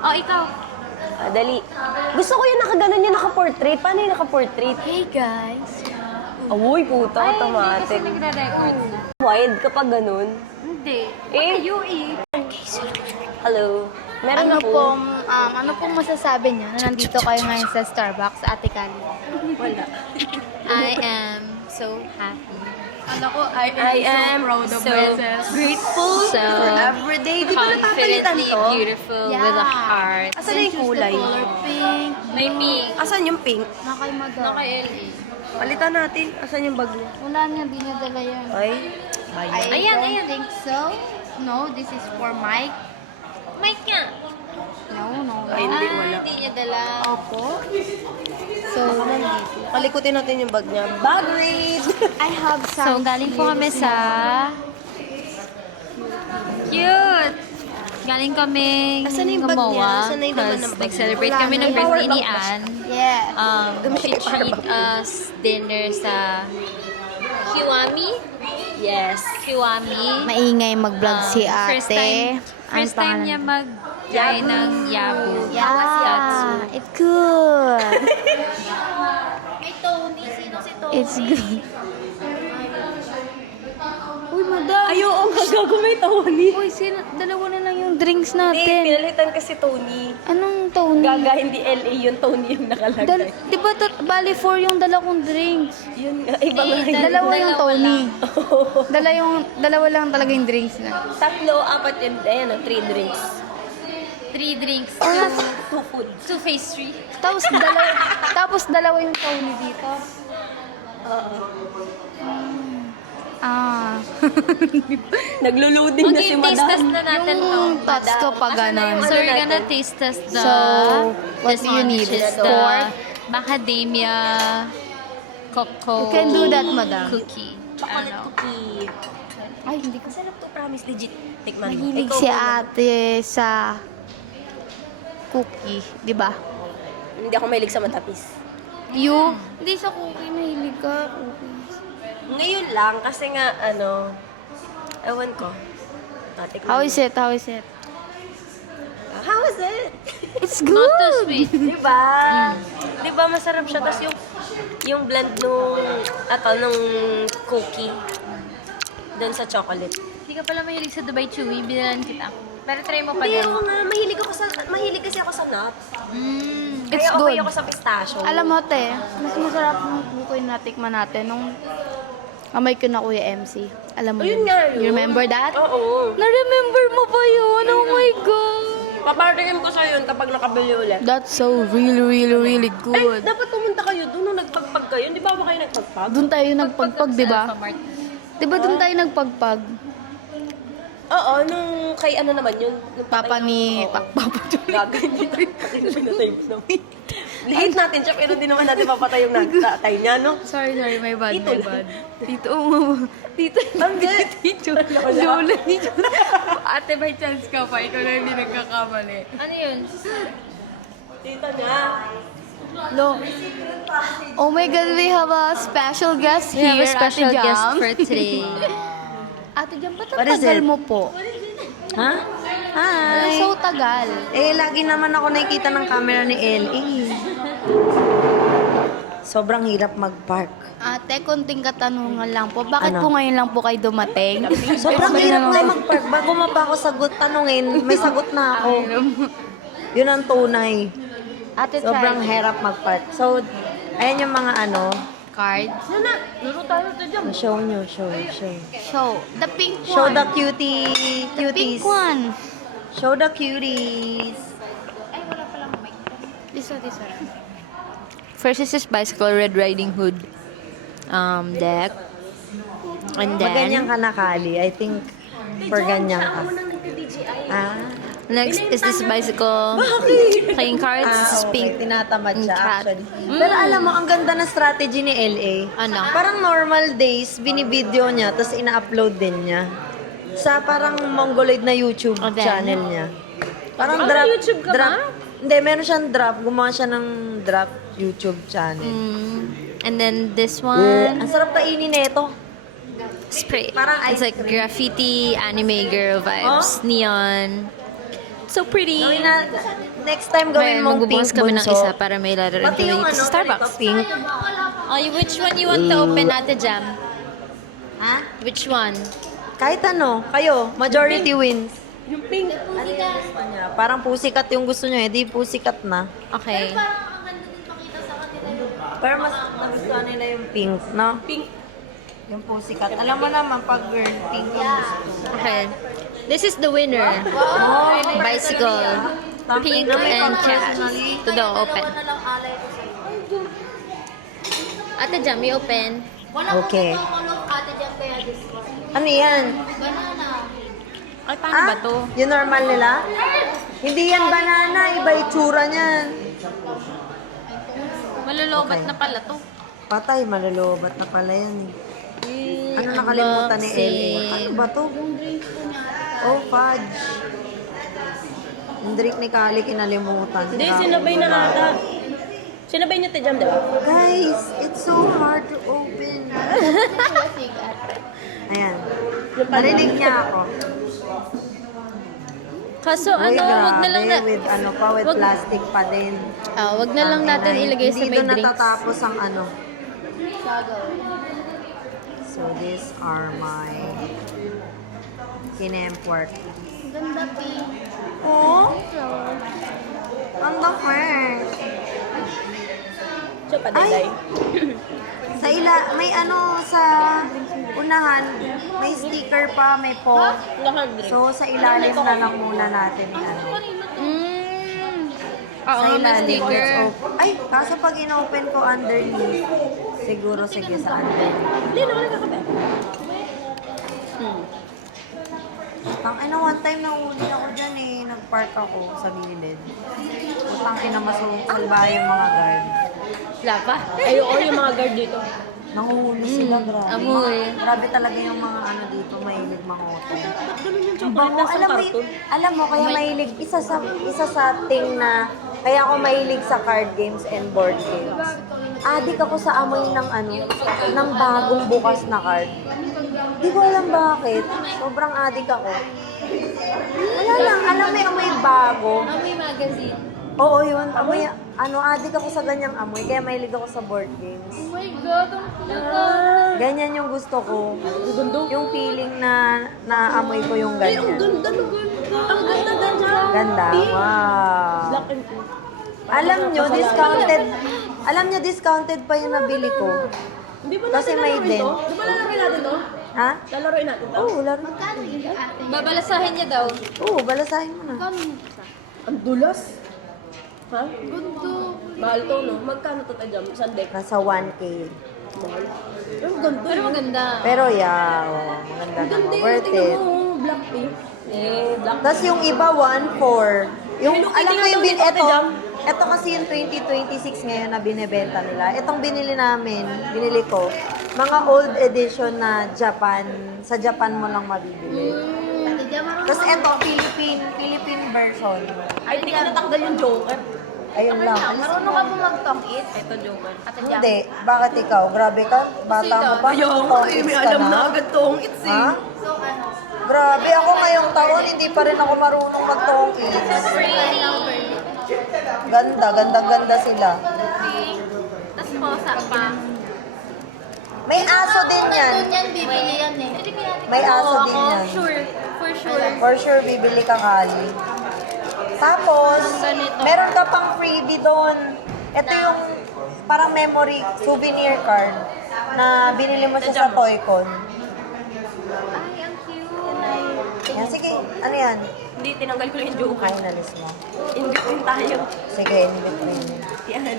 Oh, ikaw. Dali. Gusto ko yung nakaganon yung naka-portrait. Paano yung naka-portrait? Hey guys. Awoy, puta. Ay, hindi Automatic. kasi nagre-record na. Wide kapag ganun. Hindi. Eh? UE. Hello. Meron Ano ako. pong masasabi niyo na nandito kayo ngayon sa Starbucks, Ate Kali? Wala. I am so happy. I am so grateful So for everyday. Di ba napapalitan confidently to? beautiful with a heart. Asan na yung kulay? Color pink. May pink. Asan yung pink? Nakay madam. Nakay LA. Palitan natin. Asan yung bag niya? Wala niya, di niya dala yan. Ay. I don't think so. No, this is for Mike. Mike nga. No. Ay, hindi, wala. Hindi niya dala. Opo. So, Kalikutin natin yung bag niya. Bag raid! I have some. So, galing po kami sa... Cute! Galing kaming Asan na yung bag niya? gumawa. Asan na yung laman ng Because bag nag-celebrate niya? kami ng Wala na. birthday ni Power bank ba Ann. Yeah. She treat us dinner sa Kiwami. Yes. Kiwami. Maingay mag-vlog si First ate. time niya mag-try ng yabu. Yeah, it's good. May Tony. Sino si Tony? It's good. Uy, madam. Ay, oo, magago may Tony. Uy, dalawa na lang yung drinks Hindi, natin. pinalitan kasi Tony. Anong Tony? Gaga, hindi LA yung Tony yung nakalagay. Di ba bali 4 yung dala kong drinks? Yun nga, iba nga yun. Dalawa yung Tony. Dalawa lang talaga yung drinks na. Tatlo, apat yun. Ayan, 3 drinks. 3 drinks. 2 food. 2 pastry. Tapos dalawa yung Tony dito. Naglululoading na si Mag-taste test madam. na natin to. Yung thoughts ko pa ganon. So, we're gonna taste test the... So, what this do you one, need? which is the Pork? macadamia cocoa You can do that, madam. cookie. Chocolate Ano? cookie. Ay, hindi ko. Sarap to, promise. Legit. Tikman mo. Mahilig Ikaw si muna. ate sa cookie, di ba? Hindi ako mahilig sa matapis. You? Hindi sa cookie, mahilig ka. Cookies. Ngayon lang, kasi nga, ewan ko. How is it? How is it? How is it? It's good! Not too sweet. Diba? Diba masarap siya? Tapos yung blend nung cookie doon sa chocolate. Hindi ka pala mahilig sa Dubai Chewy, binalan kita. Pero try mo pa Hindi din. ako nga, mahilig kasi ako sa nuts. It's Kaya okay good. ako sa pistachio. Alam mo, te, mas masarap ng bukoy na tikman natin nung amay ko na Kuya MC. Alam mo Ayun nga yun. You remember that? Oo. Na-remember mo ba yun? Oh my God! Papartigin ko sa'yo yun kapag nakabili ulit. That's so really Ay, good. dapat pumunta kayo doon nung nagpagpag kayo. Di ba kayo nagpagpag? Doon tayo nagpagpag, di ba? Di ba doon tayo nagpagpag? Oo, nung kay ano naman yun? Nung Papa ni... Papa Gaganyan dito. Pinatay mo naman. Hate natin siya, pero di naman natin papatay yung tatay niya, no? Sorry, my bad, Tito my lang. bad. Tito, Tito. Tito. Lola ni Ate, may chance ka pa. Ikaw na hindi nagkakamali. Ano yun? Tita niya. No. Oh my God, we have a special guest We here, have a special Ate guest Jam. for today. Ate Jam, ba't What ang is tagal it? mo po? Ha? Hi! So tagal. Eh, lagi naman ako nakikita ng camera ni LA. Sobrang hirap mag-park. Ate, konting katanungan lang po. Bakit Ano? po ngayon lang po kayo dumating? Sobrang hirap nga mag-park. Bago mo pa ako tanungin, may sagot na ako. Yun ang tunay. Ate, Sobrang try. hirap mag-park. So, ayan yung mga Cards. show nyo, show. Show. The pink one. Show the cuties. The pink one. Show the cuties. This one. First is this bicycle, Red Riding Hood deck. And Maganyan then, ka na, Kali. I think, for ganyan ka. Ah? next is this bicycle, playing cards. This is Okay. pink. Tinatamad siya, cat. actually. Pero alam mo, ang ganda ng strategy ni LA. Ano? Parang normal days, binibideo niya, tapos ina-upload din niya. Sa parang mongoloid na YouTube Oh, then? channel niya. Parang drop. YouTube ka drop. ba? Hindi, meron siyang drop. Gumawa siya ng drop YouTube channel. And then this Ang one, sarap kainin nito. spray. Parang It's ice like graffiti, anime girl vibes, neon. So pretty. Gawin na, next time gawin Ngayon, mong pink magbubukas kami ng bunso. isa para may laro rin Pati yung kami ano, sa Starbucks. pink. Oh, which one you want to open, Ate Jam? Ha? Which one? Kahit ano, kayo, majority wins. Yung pink. Ano yung gusto niya? Parang pusikat yung gusto niya, di pusikat na. Okay. Pero mas nagustuhan nila yung pink, no? Pink. Yung pusikat. Alam mo naman, pag girl, pink yung gusto. Okay. This is the winner. Bicycle. Pink and cat. To the open. Ate Jam, you open. Okay. Ano yan? Ay, paano ba to? Yung normal nila? Hindi yan banana, iba itsura niyan. Malulubat na pala to. Patay, malulubat na pala yan eh. Ano nakalimutan ni LA? Ano ba to? Oh, fudge. Yung drink ni Kali kinalimutan. Hindi, sinabay na ata. Sinabay niyo, Tejam, diba? Guys, it's so hard to open. Ayan. Narinig niya ako. Kaso Uy, ano, wag na lang na... with ano pa, with wag- plastic pa din. wag na lang natin ilagay sa may Hindi doon drinks. natatapos ang ano. So, these are my kinemport. Ganda, pink. Oh? Ang fresh. So, padelay. Sa may ano, sa unahan, may sticker pa, may pop. So, sa ilalim na lang muna natin ano. Oo, Sa may ilalim, sticker. let's open. Ay, kaso pag in-open ko underneath, siguro sige sa underneath. Hindi, nakakakape. Tang ina, one time nahuli ako dyan eh. Nag-park ako sa gilid. Utang ina, masalba yung mga guard. Wala pa. Ay, oo, yung mga guard dito. Nanguhuli sila, grabe. Amoy. Grabe talaga yung mga ano dito, mahilig mangoto. Ganun yung Ang chocolate bango, na sa alam mo, karton. alam mo, kaya mahilig, isa sa thing na, kaya ako mahilig sa card games and board games. Adik ako sa amoy ng ng bagong bukas na card. Di ko alam bakit. Sobrang adik ako. Wala lang, alam mo yung amoy bago. Amoy magazine. Oo, yun. Amoy, adik ako sa ganyang amoy, kaya mahilig ako sa board games. Oh my God, ang cute. Ganyan yung gusto ko. Yung feeling na naamoy ko yung ganyan. Ganda, no? Ang ganda. Ganda. Wow. Black and pink. Alam nyo, discounted pa yung nabili ko. Hindi ba Kasi natin may lalaroin dent. to? Di ba lalaroin natin to? Ha? Lalaroin natin to? Oo, laro. Babalasahin niya daw. Oo, balasahin mo na. Ang dulas. Ha? Mahal to, no? Magkano to tayo? Isang deck? Nasa 1K. Pero ganda. Pero maganda. Pero yeah, maganda Ganda naman. yun. Worth Tingnan it. mo, black pink. Black Tapos yung iba, 1.4. Yung, Hello, alam mo tingnan yung daw dito, Jam. ito kasi yung 2026 ngayon na binebenta nila. Itong binili ko, mga old edition na sa Japan mo lang mabibili. Tapos ito, Philippine version. Ay, hindi ka natanggal yung Joker. Ayun lang. Marunong ka po mag-tong-it? Ito, Joker. Ate Jam. Hindi. Bakit ikaw? Grabe ka? Bata mo pa? May alam na agad tong it's Ha? Grabe ako ngayong taon, hindi pa rin ako marunong mag-tongkits. Ganda sila. Tapos posa pa. May aso din yan. Doon yan, bibili yan eh. May aso din Ako, yan. sure. For sure. For sure, bibili kang Ali. Tapos, meron ka pang freebie doon. Ito yung parang memory, souvenir card na binili mo siya sa Toycon. Ay, ang cute. Yan, sige. Ano yan? Hindi, tinanggal ko yung Joker. Ay, nalis mo. In between tayo. Sige, in between. Yan.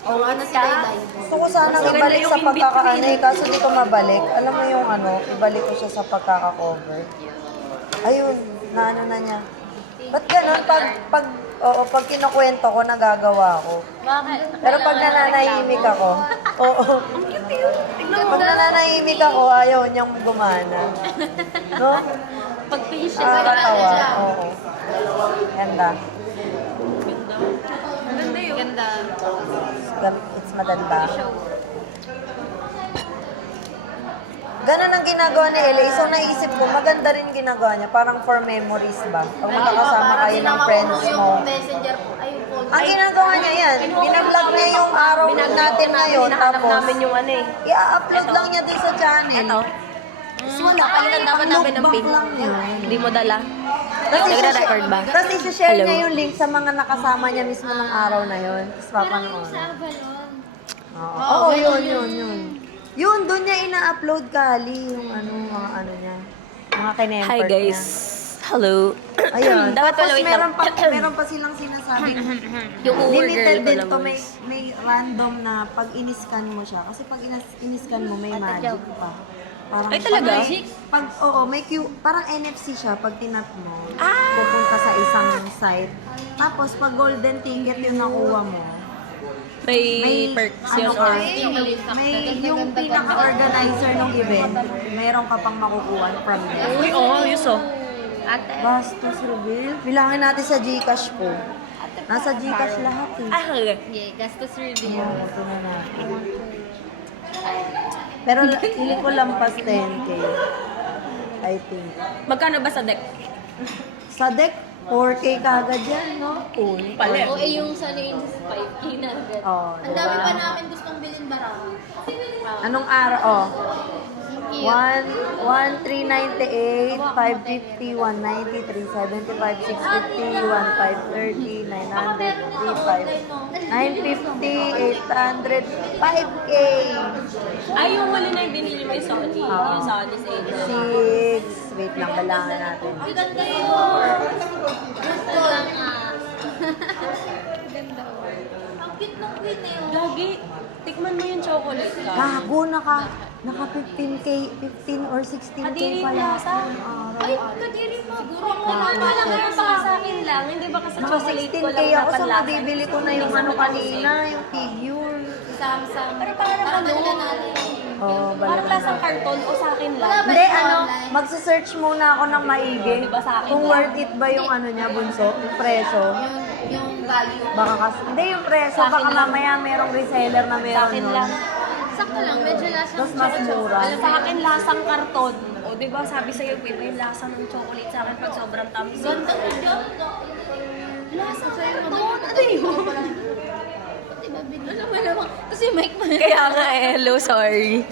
Oo, ano si Dayday? Gusto ko sanang Mas maganda ibalik yung sa in pagkakaano eh, kaso di ko mabalik. Alam mo yung ibalik ko siya sa pagkaka-cover. Ayun, naano na niya. Ba't ganun? Pag kinukwento ko, nagagawa ko. Bakit? Pero pag nananahimik ako, oo. Pag nananahimik ako, ayaw niyang gumana. No? Pag patient Nakakatawa. Oo. Ganda. Ganda yun. Ganda. It's maganda. Ganun ang ginagawa ni LA. So, naisip ko, maganda rin ginagawa niya. Parang for memories ba? Pag makakasama kayo ng friends mo. Yung messenger po. Ay, yung phone. Ang ginagawa niya yan, binablog niya yung araw natin ngayon. Hinahanap Tapos, namin yung ano eh. i-upload lang niya dun sa channel. Ito. Wala. Palitan dapat namin ng pin. lang niya. Hindi mo dala. Tapos Nagre-record ba? Tapos isi-share Hello? niya yung link sa mga nakasama niya mismo ng araw na yun. Tapos papanood. Avalon. Oo, yun. Yun, doon niya ina-upload kali yung mga ano niya. Mga kinemper Hi guys. niya. Hello. Ayun. Dapat Tapos pala wait lang. meron pa silang sinasabing Yung Uber limited girl din pala to, mo. may random na pag in-scan mo siya. Kasi pag in-scan mo, may magic pa. Parang, Ay, talaga? May parang NFC siya pag tinap mo. Pupunta sa isang site. Tapos pag golden ticket yung nakuha mo, May perks yun or... may yung pinaka-organizer ng event, meron ka pang makukuha from there. Uy, ayos oh. Ate. Bastos, Rubil. Bilangin natin sa Gcash ko. Nasa Gcash lahat eh. Okay. Yeah, gastos review. Oo, ito na natin. Pero hindi ko lampas 10K. I think. Magkano ba sa deck? Sa deck, 4K kagad yan, no? Cool. Palit. O, eh, yung sa lanes, 5K na agad. Oh, Ang dami pa namin gustong bilhin barang. Anong araw? Oh. 1,398, 550, 190, 375, 650, 1,530, 900, 950, 800, 5K. Ay, yung huli na yung binili mo yung Sony. Yung Sony sa 6. Wait lang, kailangan natin. Ang ganda yun. Gusto lang Ganda. Ang cute ng queen na yun. Gagi, tikman mo yung chocolate ka. Gago, naka 15K, 15 or 16K Kadiri pala. mo sa... Ay, kadiri mo. Siguro ako Ano lang yun baka sa akin lang. Hindi baka sa Naka chocolate ko 16K lang ako sa napanlasan. mabibili ko na yung ano kanina, yung figure. Samsung. Pero parang ano? Oo, Parang lasang karton o sa akin lang. Hindi, magsa-search muna ako ng maigi. Diba sa akin Kung lang? worth it ba yung ano niya, bunso, yung presyo. Yung value. Baka kasi, hindi yung presyo, Sa akin baka lang. mamaya merong reseller na Sa meron akin nun. lang. Sakto lang, medyo lasang Tapos mas mura. Sa akin, lasang karton. O, di ba sabi sa'yo, iba yung lasa ng chocolate sa akin pag sobrang tamis. Ganda ko dyan. Lasang karton. Ano yun? Ano ba naman? Tapos yung mic mo. Kaya nga hello, sorry.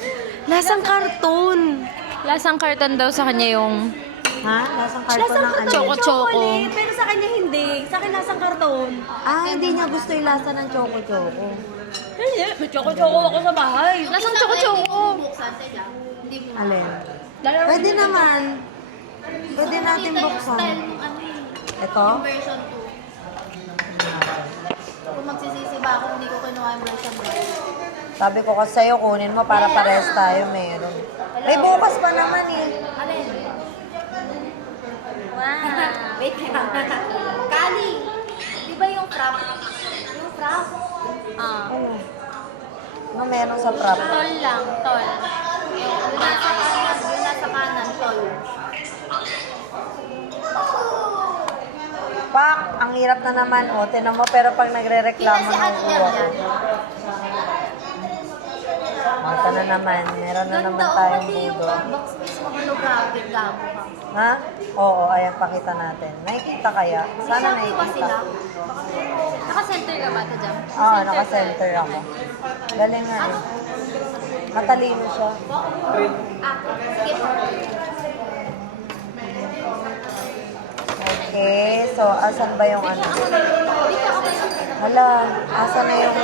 Lasang karton. Lasang karton daw sa kanya yung Ha? Lasang karton Lasang ng ano? karton yung Choco-choco. chocolate, pero sa kanya hindi. Sa akin, lasang karton. Ah, hindi niya gusto yung lasa ng choco-choco. Hindi, may choco-choco ako sa bahay. lasang choco-choco. Buksan sila. Hindi mo. Alin? Pwede naman. Pwede natin Kita yung buksan. style ng ano eh. Ito? Yung version 2. Kung magsisisi ba ako, hindi ko kinuha yung version 1. Sabi ko kasi sa'yo, kunin mo para pares tayo meron. May bukas pa naman eh. Alin? Wow. Wait lang. Kali. Di ba yung frap? Yung frap? Ano? Ano meron sa prop? Tol lang, tol. Yung nasa kanan, yung nasa kanan, tol. Pak, ang hirap na naman. O, tinan mo, pero pag Kita nagre-reklamo si ng ano uwa. yan. Ito na naman. Meron na naman Ganda o, tayong pati yung budo. box mismo holographic gamo ka. Ha? Oo, ayan, pakita natin. Nakikita kaya? Sana Shopee ba sila? nakikita. Naka-center ka ba, Tajam? Oo, naka-center ako. Galing nga eh. Matalino siya. Skip. Okay, so asan ba yung ano? Hala, asan na yung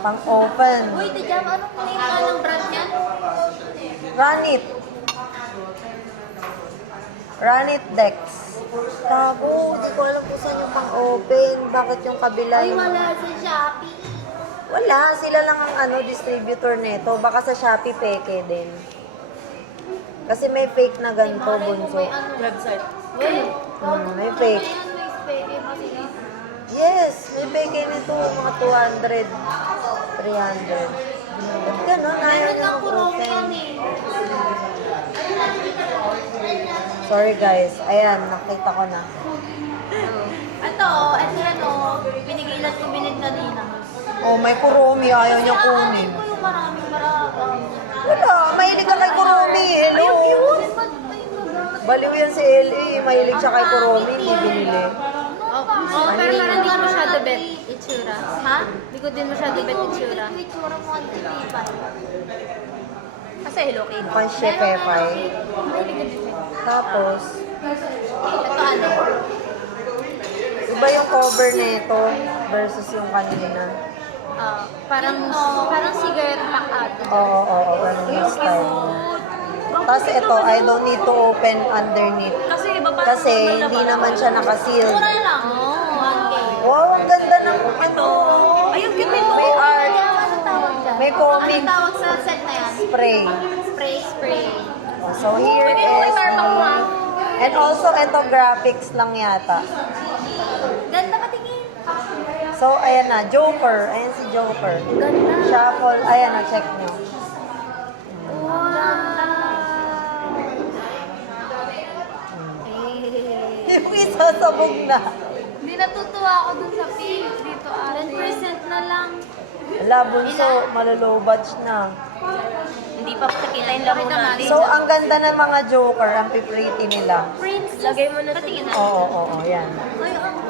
pang-open? Uy, Tajam, anong name nga ng brand niyan? Ranit. Ranit Dex. Tago, hindi ko alam kung saan yung pang-open. Bakit yung kabila Ay, yung... wala sa Shopee. Wala, sila lang ang distributor nito. Baka sa Shopee peke din. Kasi may fake na ganito, bunso. Website. May fake. Yes, may peke nito. Mga 200, 300. Ba't ganun? Ayaw niya mag-open. Sorry guys. Ayan, nakita ko na. Ito yan o. Pinigilan ko binid kanina. Oh, may kurumi. Ayaw niya kunin. Ko yung maraming marabang. Wala, mahilig ka kay kurumi. Hello. Baliw yan si Ellie. Mahilig siya kay kurumi. Hindi binili. Pero parang hindi ko masyado bet itsura. Ha? Hindi ko din masyado bet itsura. Hindi ko itsura mo ang titipan. Kasi Hello Kitty. Mukhang Shepepay. Tapos, Ito ano? iba yung cover nito versus yung kanina. Parang cigarette pack ate. Oo, ganun yung style. Tapos ito, I don't need to open underneath. Kasi iba pa. Kasi hindi naman siya nakaseal. Mura lang. 1K. Wow, ang ganda ng ano. Ayun, cute nito. May art, Ano tawag dyan? may comic Ano tawag sa set na yan? spray. Spray. So here is, and also ito graphics lang yata. Ganda patingin. So ayan na, Joker. Ayan si Joker. Ganda. Shuffle, ayan na, check nyo. Yung isa sabog na. Hindi natutuwa ako dun sa pink dito ate. 10% na lang. Ala, bunso, malolow batch na. Hindi pa nakita yung laro natin. So, ang ganda ng mga Joker, ang pretty nila. Princess. Lagay mo na ito. Oo, yan.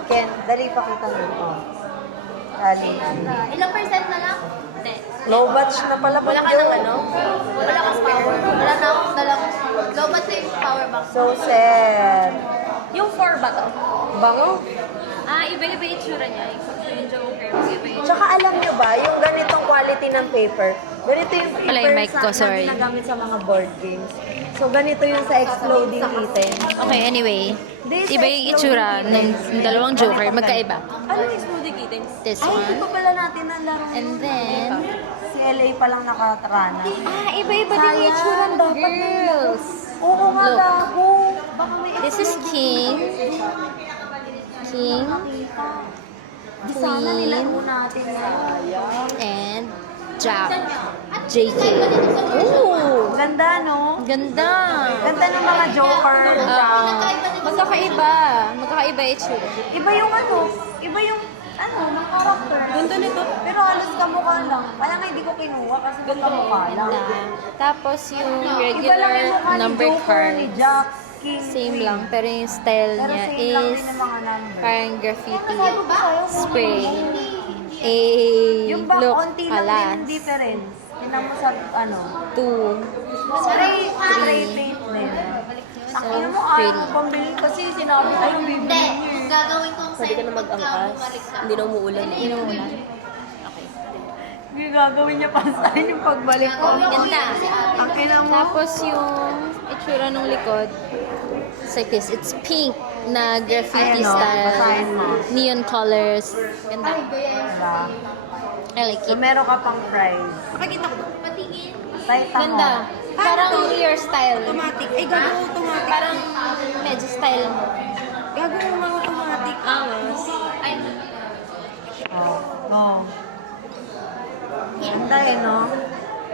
Ken, dali pakita mo. Oh. Dali. Ilang percent na lang? Low batch na pala. Wala ka ng ano? Wala kang power. Wala na akong dalang. Low ba sa yung power bank? So sad. Yung 4 ba to? Bango. Iba-iba itsura niya. Yung Joker, iba-iba itsura. Tsaka alam nyo ba, yung ganitong quality ng paper, ganito yung Wala yung mic paper ko, sorry. na ginagamit sa mga board games. So, ganito yung sa exploding items. Okay, anyway. This Iba yung itsura ng dalawang Joker. Magkaiba. Ano yung exploding items? This Ay, hindi pa one. pala natin ang laro. And then, Si LA pa lang nakatrana. iba-iba din yung itsura ng girls. Oo nga, Look. gago. Baka may This is King. King. Queen, and Jack. JK. Ooh, ganda, no? Ganda. Ganda ng mga Joker. Magkakaiba. Magkakaiba itsura. Iba yung ng character. Ganda nito. Pero halos kamukha lang. Kaya nga hindi ko kinuha kasi kamukha lang. Ganda. Tapos yung Iba lang regular yung mukha ni number Joker, card. ni Jack, King, Same Queen. lang. Pero yung style Pero niya same lang is din ang mga number. parang graffiti spray. Yung ba, Look, konti lang din alas. yung difference. Tinan mo sa, 2. spray paint din. Ang ino mo, ayaw pretty. mo pambili kasi sinabi ko yung bibili. Gagawin kong Pwede ka na mag-angkas. Hindi na umuulan eh. Inuulan. Hindi gagawin niya pa sa akin yung pagbalik ko. Ganda. Ang ina mo. Tapos yung itsura ng likod, it's like this. It's pink na graffiti Ayan, style. basahin mo. Neon colors. Ganda. Diba? I like So, it. meron ka pang prize. Pakita ko. Patingin. Tayo Ganda. Parang your style. Automatic. Ay, gagawin automatic. Parang medyo style mo. Gagawin mga automatic. Angas. Ay, Oh. Ganda eh, no?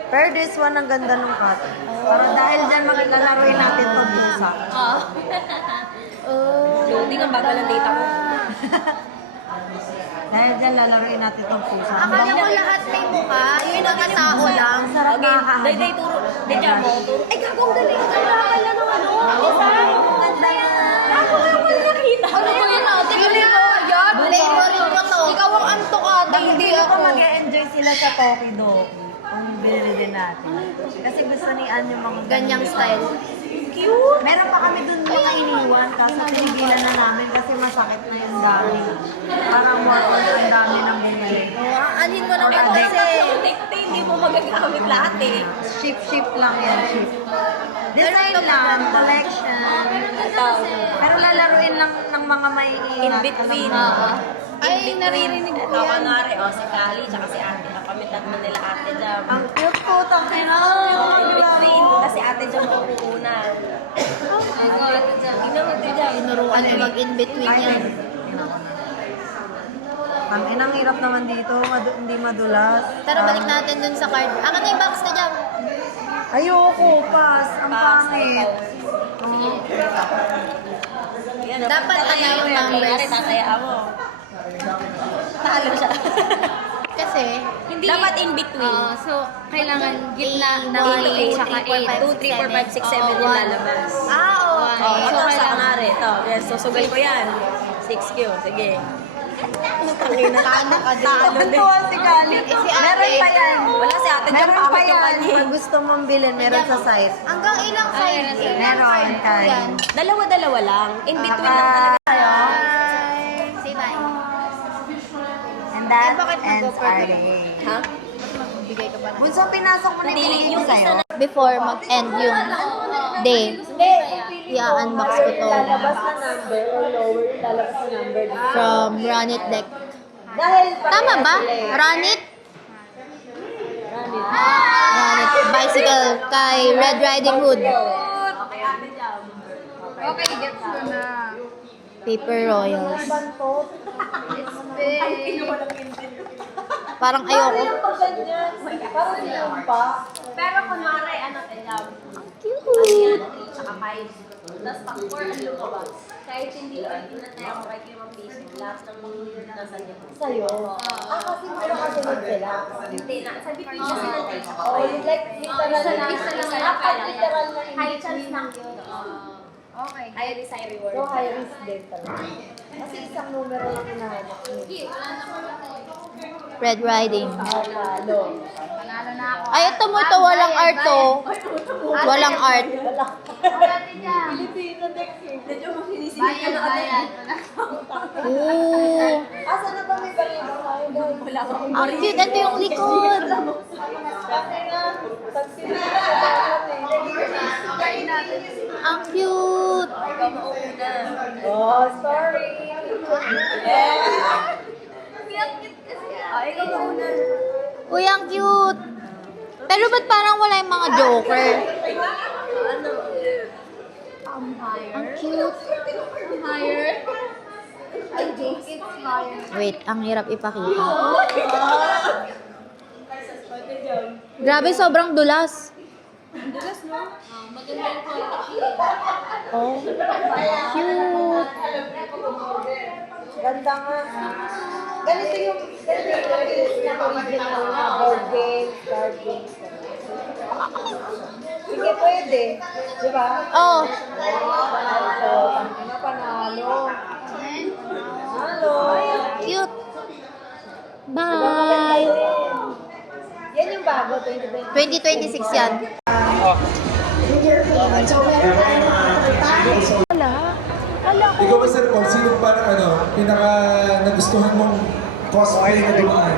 Pero this one, ang ganda nung cut. Para dahil dyan, maglalaroin natin itong pusa. Loading ang bagal ng data ko. Dahil dyan, lalaroin natin itong pusa. akala ko lahat may mukha. Yung mga tao lang. Ang sarap Okay, nakakahanap. day turo. Day mo, turo. Ay, gagawin galing. Ang bakal na nung ano. Isa. Ganda yan. Ako nga wala nakita. Ano ba yan natin? Galing ko. Yan. Flavor ko to. Ikaw ang antukada. Hindi Ako ako. mag-e-enjoy sila sa Tokidoki. Kung binili din natin. Kasi gusto ni Ann yung mga Ganyang style. Cute! Meron pa kami dun mga iniwan, kaso tinigilan na namin kasi masakit na yung dami. Parang more on ang dami ng bumili. Anin mo naman Addict. kasi. Hindi mo magagamit lahat eh. Ship lang yan, ship. Design lang, collection. Pero lalaruin lang ng mga may In between. Ay, naririnig ko Ito yan. kunwari, si Kali, tsaka si Ate. Kami tatlo nila Ate Jam. Ang cute po, tangina. In between, kasi Ate Jam mauuna. Tingnan mo Ate Jam. Tinuruan na mag-in-between yan. Ang inang hirap naman dito, hindi madulas. Tara, balik natin dun sa card. Akin na yung box na dyan. Ayoko, pass. Ang pangit. Dapat ano yung numbers. Tatayaan mo. Talo siya. Kasi, Dapat in between. So, kailangan gitna ng 8, 8 tsaka 8. 2, 3, 4, 5, 6, 7 yung lalabas. okay. Oh, ito So, sa kailangan- kunwari. Ito, yes, susugal ko yan. 6Q, sige. Tangina, talo ka din. Tuwa si Kali. Meron pa yan. Wala si Ate Jam, Meron pa pamit yung yan. kanya. Pag gusto mong bilhin, meron sa site. Hanggang ilang side? Meron, Kali. Yan. Dalawa-dalawa lang. In between lang talaga. Say bye. And that bakit ends mag-go our further? day. Ha? Bigay ka pa na. Bunso, pinasok mo na Hindi, yung yung sa'yo. isa na Before mag-end yung day, i-unbox ko to from Run It Deck. Tama ba? Run It? Run It. Bicycle kay Red Riding Hood. Okay, gets ko na. Paper Royals. Parang ayoko. Pero kunwari, ano, Jam? Cute. Tsaka 5. Tapos pag 4 ang lumabas. Kahit hindi na tayo mo kahit 5 piso. Last ng mga nasa niya. Sa'yo? Kasi makasunod sila. Hindi na. Sabi ko siya sila tayo. Like, literal na. Literal na. High chance lang yun. Okay. High risk, high reward. So, high risk din talaga. Kasi isang numero lang hinahanap mo. Red Riding. Panalo. Panalo na ako. Ay, ito mo ito. Walang art to. Walang art. Bayan, bayan. Ooh. Asa na ba may balita tayo, guys? Wala ko. Ang cute. Ito yung likod. Ang cute. Oh, sorry. Uy, ang cute. Pero ba't parang wala yung mga Joker? Ang cute. Wait, ang hirap ipakita. Grabe, sobrang dulas. Dulas, no? Maganda yung quality. Oh, cute. Ganda nga. Ganito yung original na board games, card games. Sige, pwede. Di ba? Oh, Panalo. Panalo. cute. Bye. Yan yung bago, 2020. 2026 yan. Ikaw ba, Sir Paul, sino parang pinaka nagustuhan mong cosplay na dumaan?